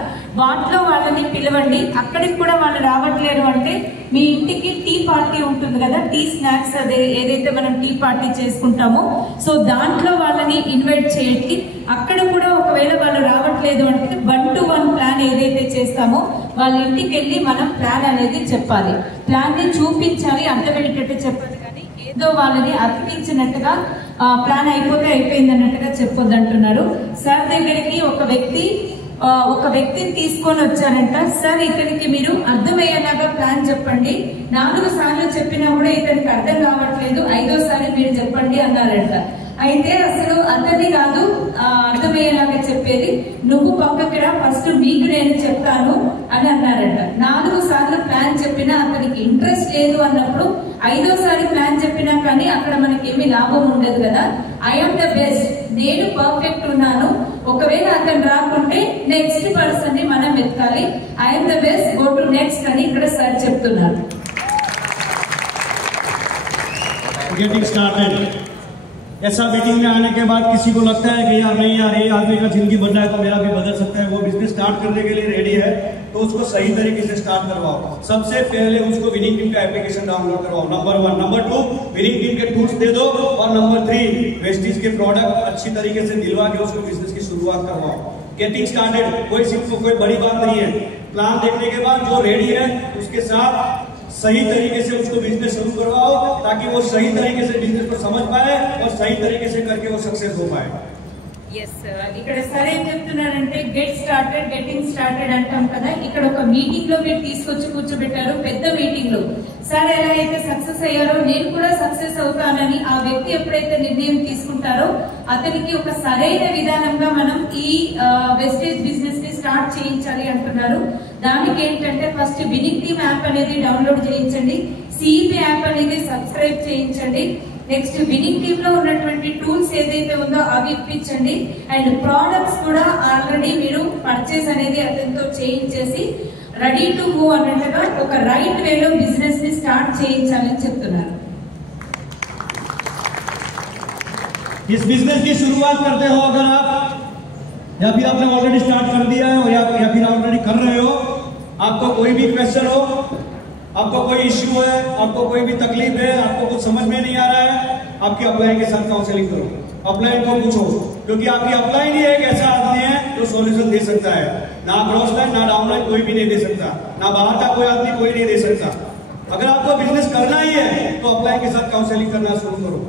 వాటిలో వాళ్ళని పిలవండి. అక్కడికి కూడా వాళ్ళు రావట్లేరు అంటే మీ ఇంటికి టీ పార్టీ ఉంటుంది కదా, టీ స్నాక్స్ అదే ఏదైతే మనం టీ పార్టీ చేసుకుంటామో సో దాంట్లో వాళ్ళని ఇన్వైట్ చేయండి. అక్కడ కూడా ఒకవేళ వాళ్ళు రావట్లేదు అంటే 1-to-1 ప్లాన్ ఏదైతే చేస్తామో వాళ్ళ ఇంటికి వెళ్ళి మనం ప్లాన్ అనేది చెప్పాలి. ప్లాన్ ని చూపించాలి, అర్థమయ్యేటట్టు చెప్పాలి. కానీ ఏదో వాళ్ళని అతికించినట్టుగా ప్లాన్ అయిపోతే అయిపోయింది అన్నట్టుగా చెప్పొద్దు అంటున్నారు. సార్ దగ్గరికి ఒక వ్యక్తిని తీసుకొని వచ్చారంట. సార్ ఇతనికి మీరు అర్థమయ్యేలాగా ప్లాన్ చెప్పండి, 4 సార్లు చెప్పినా కూడా ఇతనికి అర్థం కావట్లేదు, 5వసారి మీరు చెప్పండి అన్నారంట. అయితే అసలు అతని కాదు అర్థమయ్యేలాగా చెప్పేది, నువ్వు పక్కకి రా, ఫస్ట్ మీకు నేను చెప్తాను అని అన్నారంట. 4 సార్లు ప్లాన్ చెప్పినా అతనికి ఇంట్రెస్ట్ లేదు అన్నప్పుడు 5వసారి ప్లాన్ చెప్పినా కానీ అక్కడ మనకి ఏమీ లాభం ఉండదు కదా. ఐఎమ్ ద బెస్ట్, నేను పర్ఫెక్ట్ ఉన్నాను, ఒకవేళ అతను రాకుంటే నెక్స్ట్ పర్సన్ ని మనం వెతకాలి, I'm the best, go to next అని ఇక్కడ సార్ చెప్తున్నారు. Getting started. ऐसा मीटिंग में आने के बाद किसी को लगता है कि यार नहीं यार ये आदमी का जिंदगी बदला है तो मेरा भी बदल सकता है, वो बिजनेस स्टार्ट करने के लिए रेडी है, तो उसको सही तरीके से स्टार्ट करवाओ। सबसे पहले उसको विनिंग टीम का एप्लीकेशन डाउनलोड करवाओ, नंबर 1। नंबर 2 विनिंग टीम के टूल्स दे दो, और नंबर 3 वेस्टीज के प्रोडक्ट अच्छी तरीके से दिलवा के उसको बिजनेस की शुरुआत करवाओ। गेटिंग स्टार्टेड कोई बड़ी बात नहीं है। प्लान देखने के बाद जो रेडी है उसके साथ सही तरीके से उसको बिजनेस शुरू करवाओ, ताकि वो सही तरीके से बिजनेस को समझ पाए और सही तरीके से करके वो सक्सेस हो पाए। ఇక్కడ సరే ఏం చెప్తున్నారంటే గెటింగ్ స్టార్టెడ్ అంటాం కదా, ఇక్కడ ఒక మీటింగ్ లో మీరు తీసుకొచ్చి కూర్చోబెట్టారు, పెద్ద మీటింగ్ లో. సార్ ఎలా అయితే సక్సెస్ అయ్యారో నేను కూడా సక్సెస్ అవుతానని ఆ వ్యక్తి ఎప్పుడైతే నిర్ణయం తీసుకుంటారో అతనికి ఒక సరైన విధానంగా మనం ఈ వెస్టేజ్ బిజినెస్ ని స్టార్ట్ చేయించాలి అంటున్నారు. దానికి ఏంటంటే ఫస్ట్ వినింగ్ టీమ్ యాప్ అనేది డౌన్లోడ్ చేయించండి, సిఇపి యాప్ అనేది సబ్స్క్రైబ్ చేయించండి, నెక్స్ట్ వినింగ్ టీమ్ లో ఉన్నటువంటి టూల్స్ ఏదైతే ఉందో అవి ఇప్పించండి, అండ్ ప్రోడక్ట్స్ కూడా ఆల్రెడీ మీరు పర్చేస్ అనేది అతనితో చేయించేసి రెడీ టు మూవ్ అన్నట్టుగా ఒక రైట్ వేలో బిజినెస్ ని స్టార్ట్ చేయించాలని చెప్తున్నారు. इस बिजनेस की शुरुआत करते हो अगर आप, या फिर आपने ऑलरेडी स्टार्ट कर दिया है, या फिर ऑलरेडी कर रहे हो, आपको कोई भी क्वेश्चन हो, आपको कोई इश्यू है, आपको कोई भी तकलीफ है, आपको कुछ समझ में नहीं आ रहा है, आपकी अपलाइन के साथ काउंसलिंग करो, अपलाइन को पूछो, क्योंकि आपकी अपलाइन ही एक ऐसा आदमी है जो सॉल्यूशन दे सकता है। ना क्रॉस लाइन ना डाउन लाइन कोई भी नहीं दे सकता, ना बाहर का कोई आदमी कोई नहीं दे सकता। अगर आपको बिजनेस करना ही है तो अपलाइन के साथ काउंसलिंग करना शुरू करो।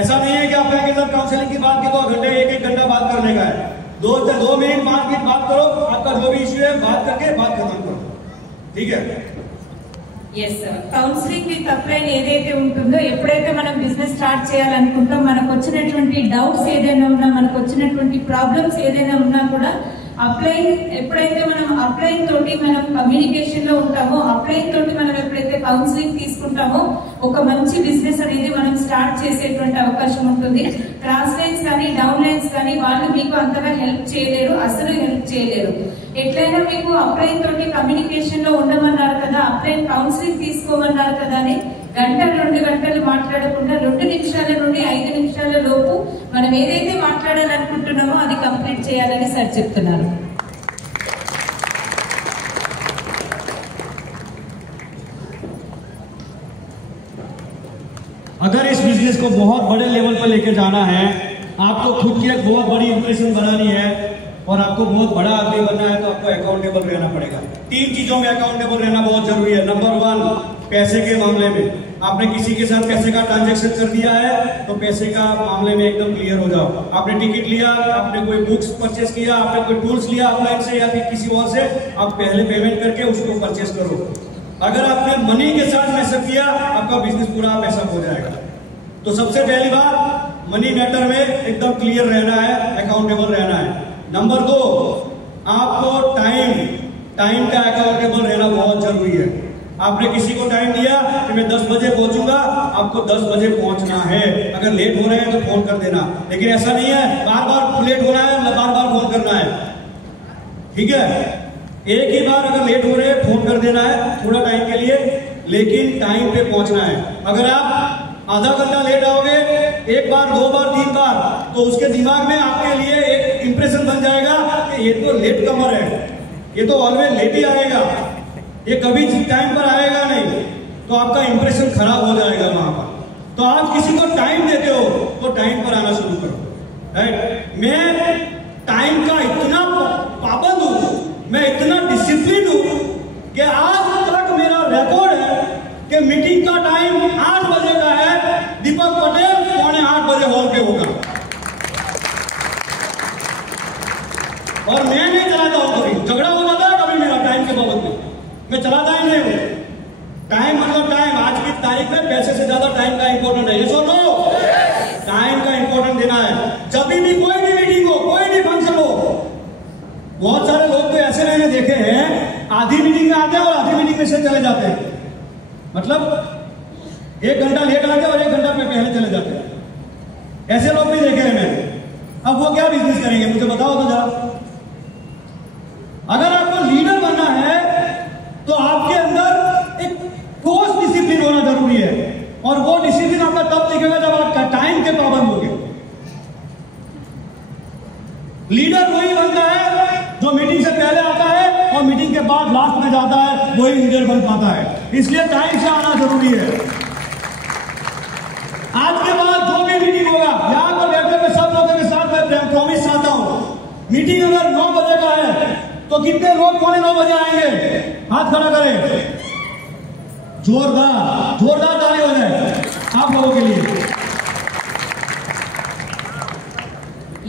ऐसा नहीं है कि अपलाइन के साथ काउंसलिंग की बात की 2 घंटे 1 घंटा बात करने का है, 2 मिनट 5 मिनट बात करो, आपका जो भी इश्यू है बात करके बात खत्म करो, ठीक है। కౌన్సిలింగ్ విత్ అప్లైన్ ఏదైతే ఉంటుందో, ఎప్పుడైతే మనం బిజినెస్ స్టార్ట్ చేయాలనుకుంటాం, మనకు వచ్చినటువంటి డౌట్స్ ఏదైనా ఉన్నా, మనకు వచ్చినటువంటి ప్రాబ్లమ్స్ ఏదైనా ఉన్నా కూడా అప్లైన్, ఎప్పుడైతే మనం అప్లైన్ తోటి మనం కమ్యూనికేషన్ లో ఉంటామో, అప్లైన్ తోటి మనం ఎప్పుడైతే కౌన్సిలింగ్ తీసుకుంటామో ఒక మంచి బిజినెస్ అనేది మనం స్టార్ట్ చేసేటువంటి అవకాశం ఉంటుంది. క్రాస్ లైన్స్ కానీ డౌన్ లైన్స్ కానీ వాళ్ళు మీకు అంతగా హెల్ప్ చేయలేరు, అసలు హెల్ప్ చేయలేరు. ఎట్లయినా మీకు అప్లైన్ తోటి కమ్యూనికేషన్ లో ఉండమన్నారు కదా, అప్లైన్ కౌన్సిలింగ్ తీసుకోమన్నారు కదా అని 1-2 గంటలు మాట్లాడకుండా 2 నిమిషాల నుండి 5 నిమిషాల లోపు మనం ఏదైతే మాట్లాడాలనుకుంటున్నామో అది కంప్లీట్ చేయాలని సార్ చెప్తున్నారు. अगर इस बिजनेस को बहुत बड़े लेवल पर लेकर जाना है, आपको खुद की एक बहुत बड़ी इंप्रेशन बनानी है और आपको बहुत बड़ा आदमी बनना है, तो आपको अकाउंटेबल रहना पड़ेगा। 3 चीजों में अकाउंटेबल रहना बहुत जरूरी है। नंबर 1 पैसे के मामले में, आपने किसी के साथ पैसे का ट्रांजैक्शन कर दिया है तो पैसे का मामले में एकदम क्लियर हो जाओ। आपने टिकट लिया, आपने कोई बुक्स परचेस किया, आपने कोई टूल्स लिया ऑनलाइन से या फिर किसी और से, आप पहले पेमेंट करके उसको परचेस करो। अगर आपने मनी के साथ मैसेज किया, आपका बिजनेस पूरा मैसअप हो जाएगा। तो सबसे पहली बात, मनी मैटर में एकदम क्लियर रहना है, अकाउंटेबल रहना है। नंबर 2, आपको टाइम का अकाउंटेबल रहना बहुत जरूरी है। आपने किसी को टाइम दिया कि मैं 10 बजे पहुंचूंगा, आपको 10 बजे पहुंचना है। अगर लेट हो रहे हैं तो फोन कर देना, लेकिन ऐसा नहीं है बार बार लेट हो रहा है, बार बार फोन करना है, ठीक है। एक ही बार अगर लेट हो रहे हैं फोन कर देना है थोड़ा टाइम के लिए, लेकिन टाइम पे पहुंचना है। अगर आप आधा घंटा लेट आओगे, 1 बार 2 बार 3 बार, तो उसके दिमाग में आपके लिए एक इंप्रेशन बन जाएगा कि ये तो लेट कमर है, ये तो ऑलवेज लेट ही आएगा, ये कभी टाइम पर आएगा नहीं, तो आपका इंप्रेशन खराब हो जाएगा वहां पर। तो आप किसी को टाइम देते हो तो टाइम पर आना शुरू करो, राइट। मैं टाइम का इतना पाबंद हूं, मैं इतना डिसिप्लिन हूं कि आज तक मेरा रिकॉर्ड है कि मीटिंग का टाइम 8 बजे का है, मैं चलाता ही नहीं हूं। टाइम मतलब टाइम, आज की तारीख में पैसे से ज्यादा टाइम का इंपॉर्टेंट है, ये सुनो, टाइम का इंपॉर्टेंट देना है। जब भी कोई भी मीटिंग हो, कोई भी फंक्शन हो, बहुत सारे लोग तो ऐसे मैंने देखे हैं, आधी मीटिंग में आते हैं और आधी मीटिंग में से चले जाते हैं, मतलब 1 घंटा लेट आते हैं और 1 घंटा पहले चले जाते हैं। ऐसे लोग भी देखे हैं मैंने। अब वो क्या बिजनेस करेंगे मुझे बताओ तो जरा। अगर आपको लीडर बनना है तो आपके अंदर एक ठोस डिसिप्लिन होना जरूरी है, और वो डिसिप्लिन आपका तब दिखेगा जब आप टाइम के पाबंद होंगे। लीडर वही बनता है जो मीटिंग से पहले आता है और मीटिंग के बाद लास्ट में जाता है, वही लीडर बन पाता है। इसलिए टाइम से आना जरूरी है। आज के बाद जो भी मीटिंग होगा, यहां पर बैठे हुए सब लोगों के साथ मैं प्रॉमिस चाहता हूं, मीटिंग अगर 9 बजे का है तो कितने लोग 9:15 बजे आएंगे? हाथ खड़ा करें, जोरदार ताली हो जाए आप लोगों के लिए।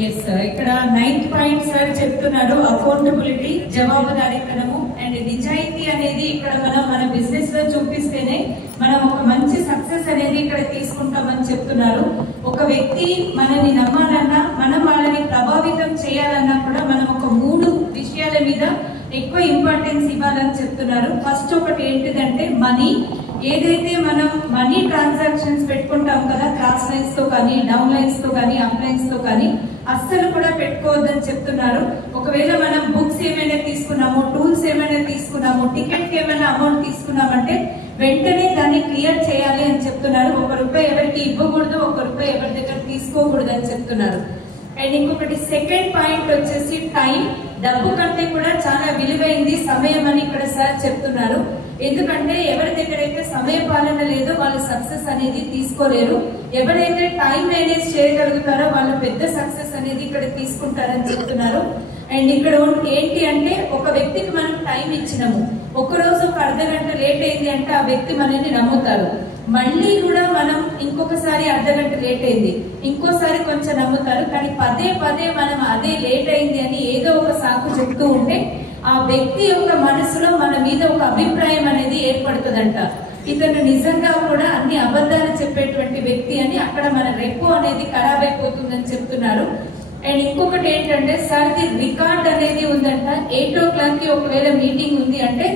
ఎస్ సార్, ఇక్కడ 9th పాయింట్ సార్ చెప్తున్నారు అకౌంటబిలిటీ, జవాబుదారీతనము అండ్ నిజాయితీ అనేది ఇక్కడ మనం మన బిజినెస్ లో చూపిస్తేనే మనం ఒక మంచి సక్సెస్ అనేది ఇక్కడ తీసుకుంటామని చెప్తున్నారు. ఒక వ్యక్తి మనని నమ్మాలన్నా, మనం వాళ్ళని ప్రభావితం చేయాలన్నా కూడా మనం ఒక 3 విషయాల మీద ఎక్కువ ఇంపార్టెన్స్ ఇవ్వాలని చెప్తున్నారు. ఫస్ట్ ఒకటి ఏంటిదంటే మనీ. ఏదైతే మనం మనీ ట్రాన్సాక్షన్స్ పెట్టుకుంటాం కదా, క్రాస్ లైన్స్ తో కానీ, డౌన్ లైన్స్ తో కానీ, అప్ లైన్స్ తో కానీ అస్సలు కూడా పెట్టుకోవద్దని చెప్తున్నారు. ఒకవేళ మనం బుక్స్ ఏమైనా తీసుకున్నాము, టూల్స్ ఏమైనా తీసుకున్నాము, టికెట్ కి ఏమైనా అమౌంట్ తీసుకున్నామంటే వెంటనే దాన్ని క్లియర్ చేయాలి అని చెప్తున్నారు. ₹1 ఎవరికి ఇవ్వకూడదు, ₹1 ఎవరి దగ్గర తీసుకోకూడదు అని చెప్తున్నారు. అండ్ ఇంకొకటి సెకండ్ పాయింట్ వచ్చేసి టైం. డబ్బు కంటే కూడా చాలా విలువైంది సమయం అని ఇక్కడ సార్ చెప్తున్నారు. ఎందుకంటే ఎవరి దగ్గర అయితే సమయ పాలన లేదో వాళ్ళు సక్సెస్ అనేది తీసుకోలేరు. ఎవరైతే టైం మేనేజ్ చేయగలుగుతారో వాళ్ళు పెద్ద సక్సెస్ అనేది ఇక్కడ తీసుకుంటారని చెప్తున్నారు. అండ్ ఇక్కడ ఏంటి అంటే ఒక వ్యక్తికి మనం టైం ఇచ్చినాము, ఒకరోజు ఒక అర్ధగంట లేట్ అయింది అంటే ఆ వ్యక్తి మనల్ని నమ్ముతారు. మళ్ళీ కూడా మనం ఇంకొకసారి అర్ధగంట లేట్ అయింది, ఇంకోసారి కొంచెం నమ్ముతారు. కానీ పదే మనం అదే లేట్ అయింది అని ఏదో ఒక సాకు చెప్తూ ఉంటే ఆ వ్యక్తి యొక్క మనసులో మన మీద ఒక అభిప్రాయం అనేది ఏర్పడుతుందంట. ఇతను నిజంగా కూడా అన్ని అబద్ధాలు చెప్పేటువంటి వ్యక్తి అని అక్కడ మన రెప్పో అనేది ఖరాబ్ అయిపోతుందని చెప్తున్నారు. అండ్ ఇంకొకటి ఏంటంటే సార్ది రికార్డ్ అనేది ఉందంట. 8 o'clock కి ఒకవేళ మీటింగ్ ఉంది అంటే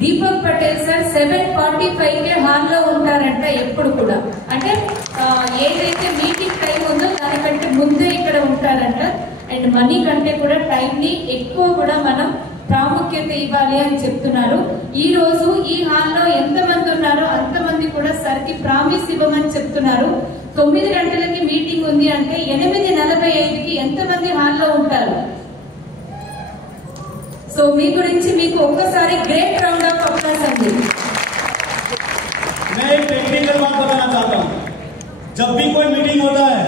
దీపక్ పటేల్ సార్ 7:45 హాల్లో ఉంటారంట ఎప్పుడు కూడా. అంటే ఏదైతే మీటింగ్ టైం ఉందో దానికంటే ముందే ఇక్కడ ఉంటారంట. అండ్ మనీ కంటే కూడా టైం ని ఎక్కువ కూడా మనం ప్రాముఖ్యత ఇవ్వాలి అని చెప్తున్నారు. ఈ రోజు ఈ హాల్లో ఎంతమంది ఉన్నారో అంతమంది కూడా సార్కి ప్రామిస్ ఇవ్వమని చెప్తున్నారు. 9 గంటలకి మీటింగ్ ఉంది అంటే 8:45కి ఎంతమంది హాల్లో ఉంటారు? సో మీ గురించి మీకు ఒక్కసారి గ్రేట్ రౌండ్ ఆఫ్ అప్లాస్ అండి. मैं एक टेक्निकल बात बताना चाहता हूँ। जब भी कोई मीटिंग होता है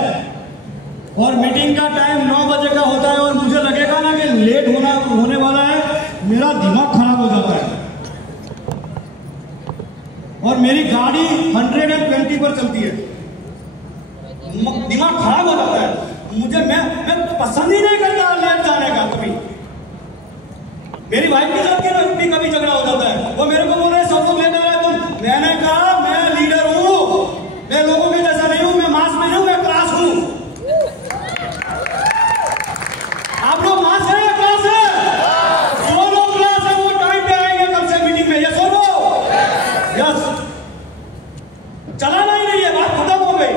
और मीटिंग का टाइम 9 बजे का होता है और मुझे लगेगा ना कि लेट होने वाला है, मेरा दिमाग खराब हो जाता है और मेरी गाड़ी 120 पर चलती है, दिमाग खराब हो जाता है मुझे। मैं पसंद ही नहीं करता लेट जाने का। कभी मेरी वाइफ के साथ भी कभी झगड़ा हो जाता है, वो मेरे को बोल रहे सब लोग लेट आ रहे हैं तुम। मैंने कहा मैं लीडर हूं, मैं लोगों के जैसा नहीं हूं, मैं मास में नहीं हूं, मैं क्लास हूं। आप लोग मास है या क्लास है? जो लोग क्लास है वो टाइम पे आएंगे कल से मीटिंग में। यस और नो? यस। चलाना ही नहीं है, बात खत्म हो गई।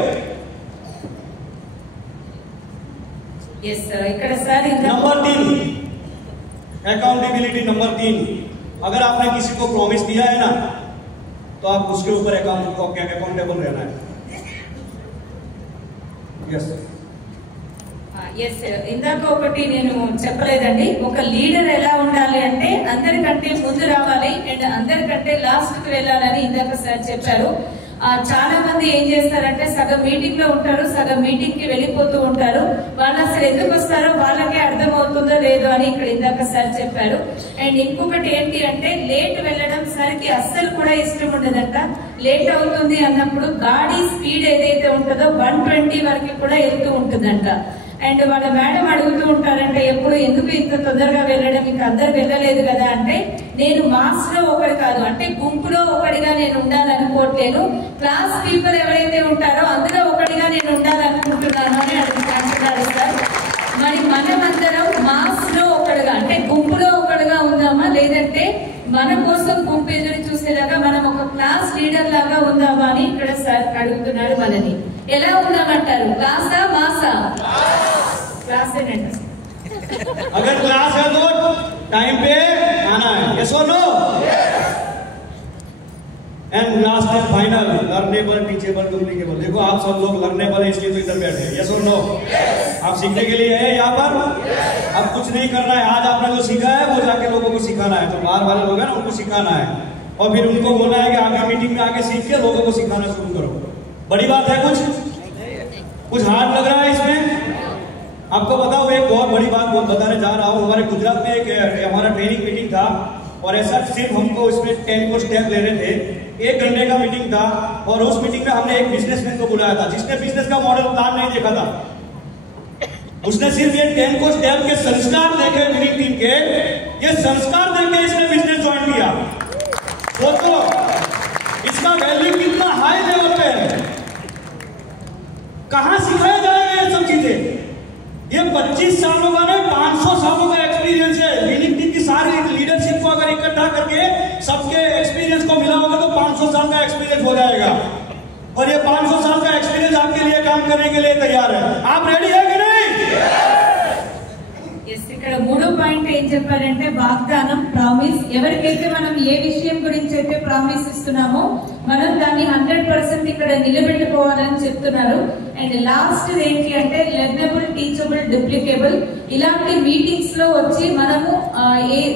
यस सर, ఇక్కడ సార్ नंबर 3 अकाउंटेबिलिटी। नंबर 3, अगर आपने किसी को प्रॉमिस दिया है ना तो आप उसके ऊपर अकाउंटेबल रहना है। यस ఎస్ ఇందాక ఒకటి నేను చెప్పలేదండి, ఒక లీడర్ ఎలా ఉండాలి అంటే అందరికంటే ముందు రావాలి అండ్ అందరికంటే లాస్ట్ కి వెళ్ళాలని ఇందాక సార్ చెప్పారు. చాలా మంది ఏం చేస్తారంటే సగం మీటింగ్ లో ఉంటారు, సగం మీటింగ్ కి వెళ్ళిపోతూ ఉంటారు. వాళ్ళు అసలు ఎందుకు వస్తారో వాళ్ళకే అర్థమవుతుందో లేదో అని ఇక్కడ ఇందాక సార్ చెప్పారు. అండ్ ఇంకొకటి ఏంటి అంటే లేట్ వెళ్ళడం సార్కి అస్సలు కూడా ఇష్టం ఉండదంట. లేట్ అవుతుంది అన్నప్పుడు గాడి స్పీడ్ ఏదైతే ఉంటుందో 120 వరకు కూడా వెళ్తూ ఉంటుందంట. అండ్ వాళ్ళ మేడం అడుగుతూ ఉంటారంటే ఎప్పుడు ఎందుకు ఇంత తొందరగా వెళ్ళడం, ఇంకా అందరు వెళ్ళలేదు కదా అంటే నేను మాస్ లో ఒకటి కాదు, అంటే గుంపులో ఒకటిగా నేను ఉండాలనుకోవట్లేదు. క్లాస్ పీపుల్ ఎవరైతే ఉంటారో అందులో ఒకటిగా నేను ఉండాలనుకుంటున్నాను అని అంటున్నారు సార్. మరి మనమందరం మాస్ లో ఒకటిగా, అంటే గుంపులో ఒకటిగా ఉందామా, లేదంటే మన కోసం గుంపు ఎదురు చూసేలాగా మనం ఒక క్లాస్ లీడర్ లాగా ఉందామా అని ఇక్కడ సార్ అడుగుతున్నారు మనని. ఎలా ఉందామంటారు? క్లాసా మాసా? క్లాస్ ఏనంట. अगर क्लास है तो टाइम पे आना है, यस और no? And last and final, learnable, teachable, duplicable. देखो आप सब लोग लर्नेबल है इसलिए तो इधर बैठे हैं, यस और नो? आप सीखने के लिए है यहाँ पर. अब कुछ नहीं करना है, आज आपने जो सीखा है वो जाके लोगों को सिखाना है. जो बाहर वाले लोग हैं ना उनको सिखाना है, और फिर उनको बोलना है कि आगे मीटिंग में आके सीख के लोगों को सिखाना शुरू करो. बड़ी बात है? कुछ हार्ड लग रहा है इसमें? आपको बताओ, एक बहुत बड़ी बात बताने जा रहा हूँ. हमारे गुजरात में एक हमारा ट्रेनिंग मीटिंग था, और ऐसा सिर्फ हमको इसमें 10 को स्टेप ले रहे थे. 1 घंटे का मीटिंग था, और उस मीटिंग में हमने एक बिजनेसमैन को बुलाया था जिसने बिजनेस का मॉडल प्लान नहीं देखा था. उसने सिर्फ ये 10 को स्टेप के संस्कार देखे मीटिंग टीम के, ये संस्कार देके इसने बिजनेस ज्वाइन किया. सोचो इसका वैल्यू कितना हाई लेवल पे है. कहां सिखाया जाएगा ये सब चीजें? ये 25 सालों का नहीं, 500 सालों का एक्सपीरियंस है. विनिंग टीम की सारी लीडरशिप को अगर इकट्ठा करके सबके एक्सपीरियंस को मिलाओगे तो 500 साल का एक्सपीरियंस हो जाएगा. और ये 500 साल का एक्सपीरियंस आपके लिए काम करने के लिए तैयार है. आप रेडी है कि नहीं? ఇక్కడ 3వ పాయింట్ ఏం చెప్పారంటే వాగ్దానం, ప్రామిస్. ఎవరికైతే మనం ఏ విషయం గురించి అయితే ప్రామిస్ ఇస్తున్నామో మనం దాన్ని 100% ఇక్కడ నిలబెట్టుకోవాలని చెప్తున్నారు. అండ్ లాస్ట్ ఏంటి అంటే లెర్నబుల్, టీచబుల్, డూప్లికేబుల్. ఇలాంటి మీటింగ్స్ లో వచ్చి మనము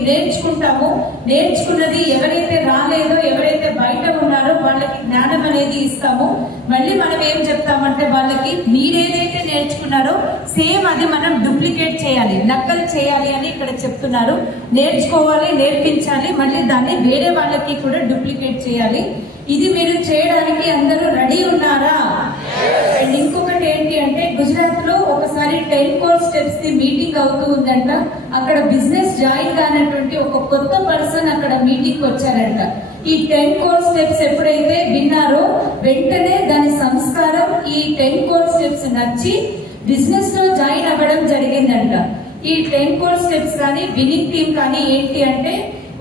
నేర్చుకుంటాము. నేర్చుకున్నది ఎవరైతే రాలేదో, ఎవరైతే బయట ఉన్నారో వాళ్ళకి జ్ఞానం అనేది ఇస్తాము. మళ్ళీ మనం ఏం చెప్తామంటే వాళ్ళకి మీరేదైతే నేర్చుకున్నారో సేమ్ అది మనం డూప్లికేట్ చేయాలి, నకలు చేయాలి అని ఇక్కడ చెప్తున్నారు. నేర్చుకోవాలి, నేర్పించాలి, మళ్ళీ దాన్ని వేరే వాళ్ళకి కూడా డూప్లికేట్ చేయాలి. ఇది మీరు చేయడానికి అందరూ రెడీ ఉన్నారా? అండ్ ఇంకొకటి ఏంటి అంటే గుజరాత్ లో ఒకసారి 10 కోర్ స్టెప్స్ ది మీటింగ్ అవుతూ ఉందంట. అక్కడ బిజినెస్ జాయిన్ కానటువంటి ఒక కొత్త పర్సన్ అక్కడ మీటింగ్ వచ్చారంట. ఈ 10 కోర్ స్టెప్స్ ఎప్పుడైతే విన్నారో వెంటనే దాని సంస్కారం ఈ 10 కోర్ స్టెప్స్ నచ్చి బిజినెస్ లో జాయిన్ అవ్వడం జరిగిందంట. ఈ 10 కోర్ స్టెప్స్ కానీ వినింగ్ టీమ్ కానీ ఏంటి అంటే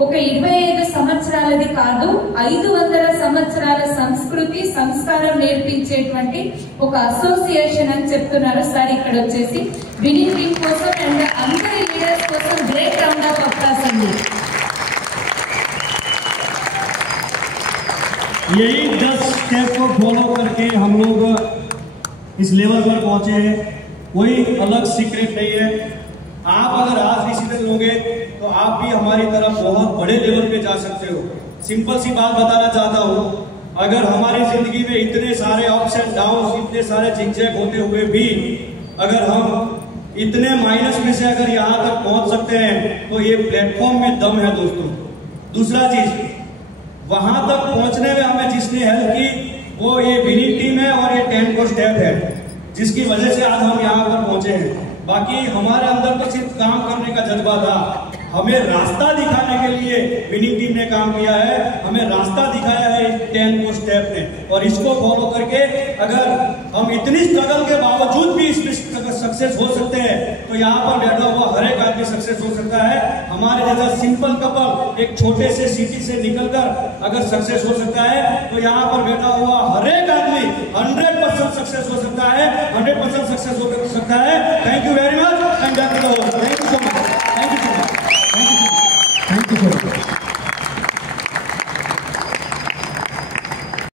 ఒక 25 సంవత్సరాలది కాదు, 500 సంవత్సరాల సంస్కృతి సంస్కారం నేర్పించేటువంటి ఒక అసోసియేషన్ అని చెప్తున్నారు సార్. ఇక్కడ వచ్చేసి వినింగ్ టీమ్ కోసం అండ్ అందరి లీడర్స్ కోసం గ్రేట్ రౌండ్ ఆఫ్ అప్లాస్ అండి. यही 10 स्टेप को फॉलो करके हम लोग इस लेवल पर पहुंचे हैं. कोई अलग सीक्रेट नहीं है. आप अगर आज डिसीजन लोगे तो आप भी हमारी तरफ बहुत बड़े लेवल पे जा सकते हो. सिंपल सी बात बताना चाहता हूँ, अगर हमारी जिंदगी में इतने सारे अप्स एंड डाउन, इतने सारे झिकझक होते हुए भी अगर हम इतने माइनस में से अगर यहाँ तक पहुंच सकते हैं तो ये प्लेटफॉर्म में दम है दोस्तों. दूसरा चीज, वहां तक पहुंचने में हमें जिसने हेल्प की वो ये विनिंग टीम है और ये 10 को स्टेप है, जिसकी वजह से आज हम यहाँ पर पहुंचे हैं. बाकी हमारे अंदर तो सिर्फ काम करने का जज्बा था, हमें रास्ता दिखाने के लिए विनिंग टीम ने काम किया है. हमें रास्ता दिखाया है 10 को स्टेप ने, और इसको फॉलो करके अगर हम इतनी स्ट्रगल के बावजूद भी इसमें सक्सेस हो सकते हैं तो यहाँ पर बैठा हुआ हर एक आदमी सक्सेस हो सकता है. हमारे जैसा सिंपल कपल एक छोटे से सिटी से निकलकर अगर सक्सेस हो सकता है तो यहाँ पर बैठा हुआ हर एक आदमी 100% सक्सेस हो सकता है, 100% सक्सेस हो सकता है. Thank you very much and thank you so much. Thank you so much.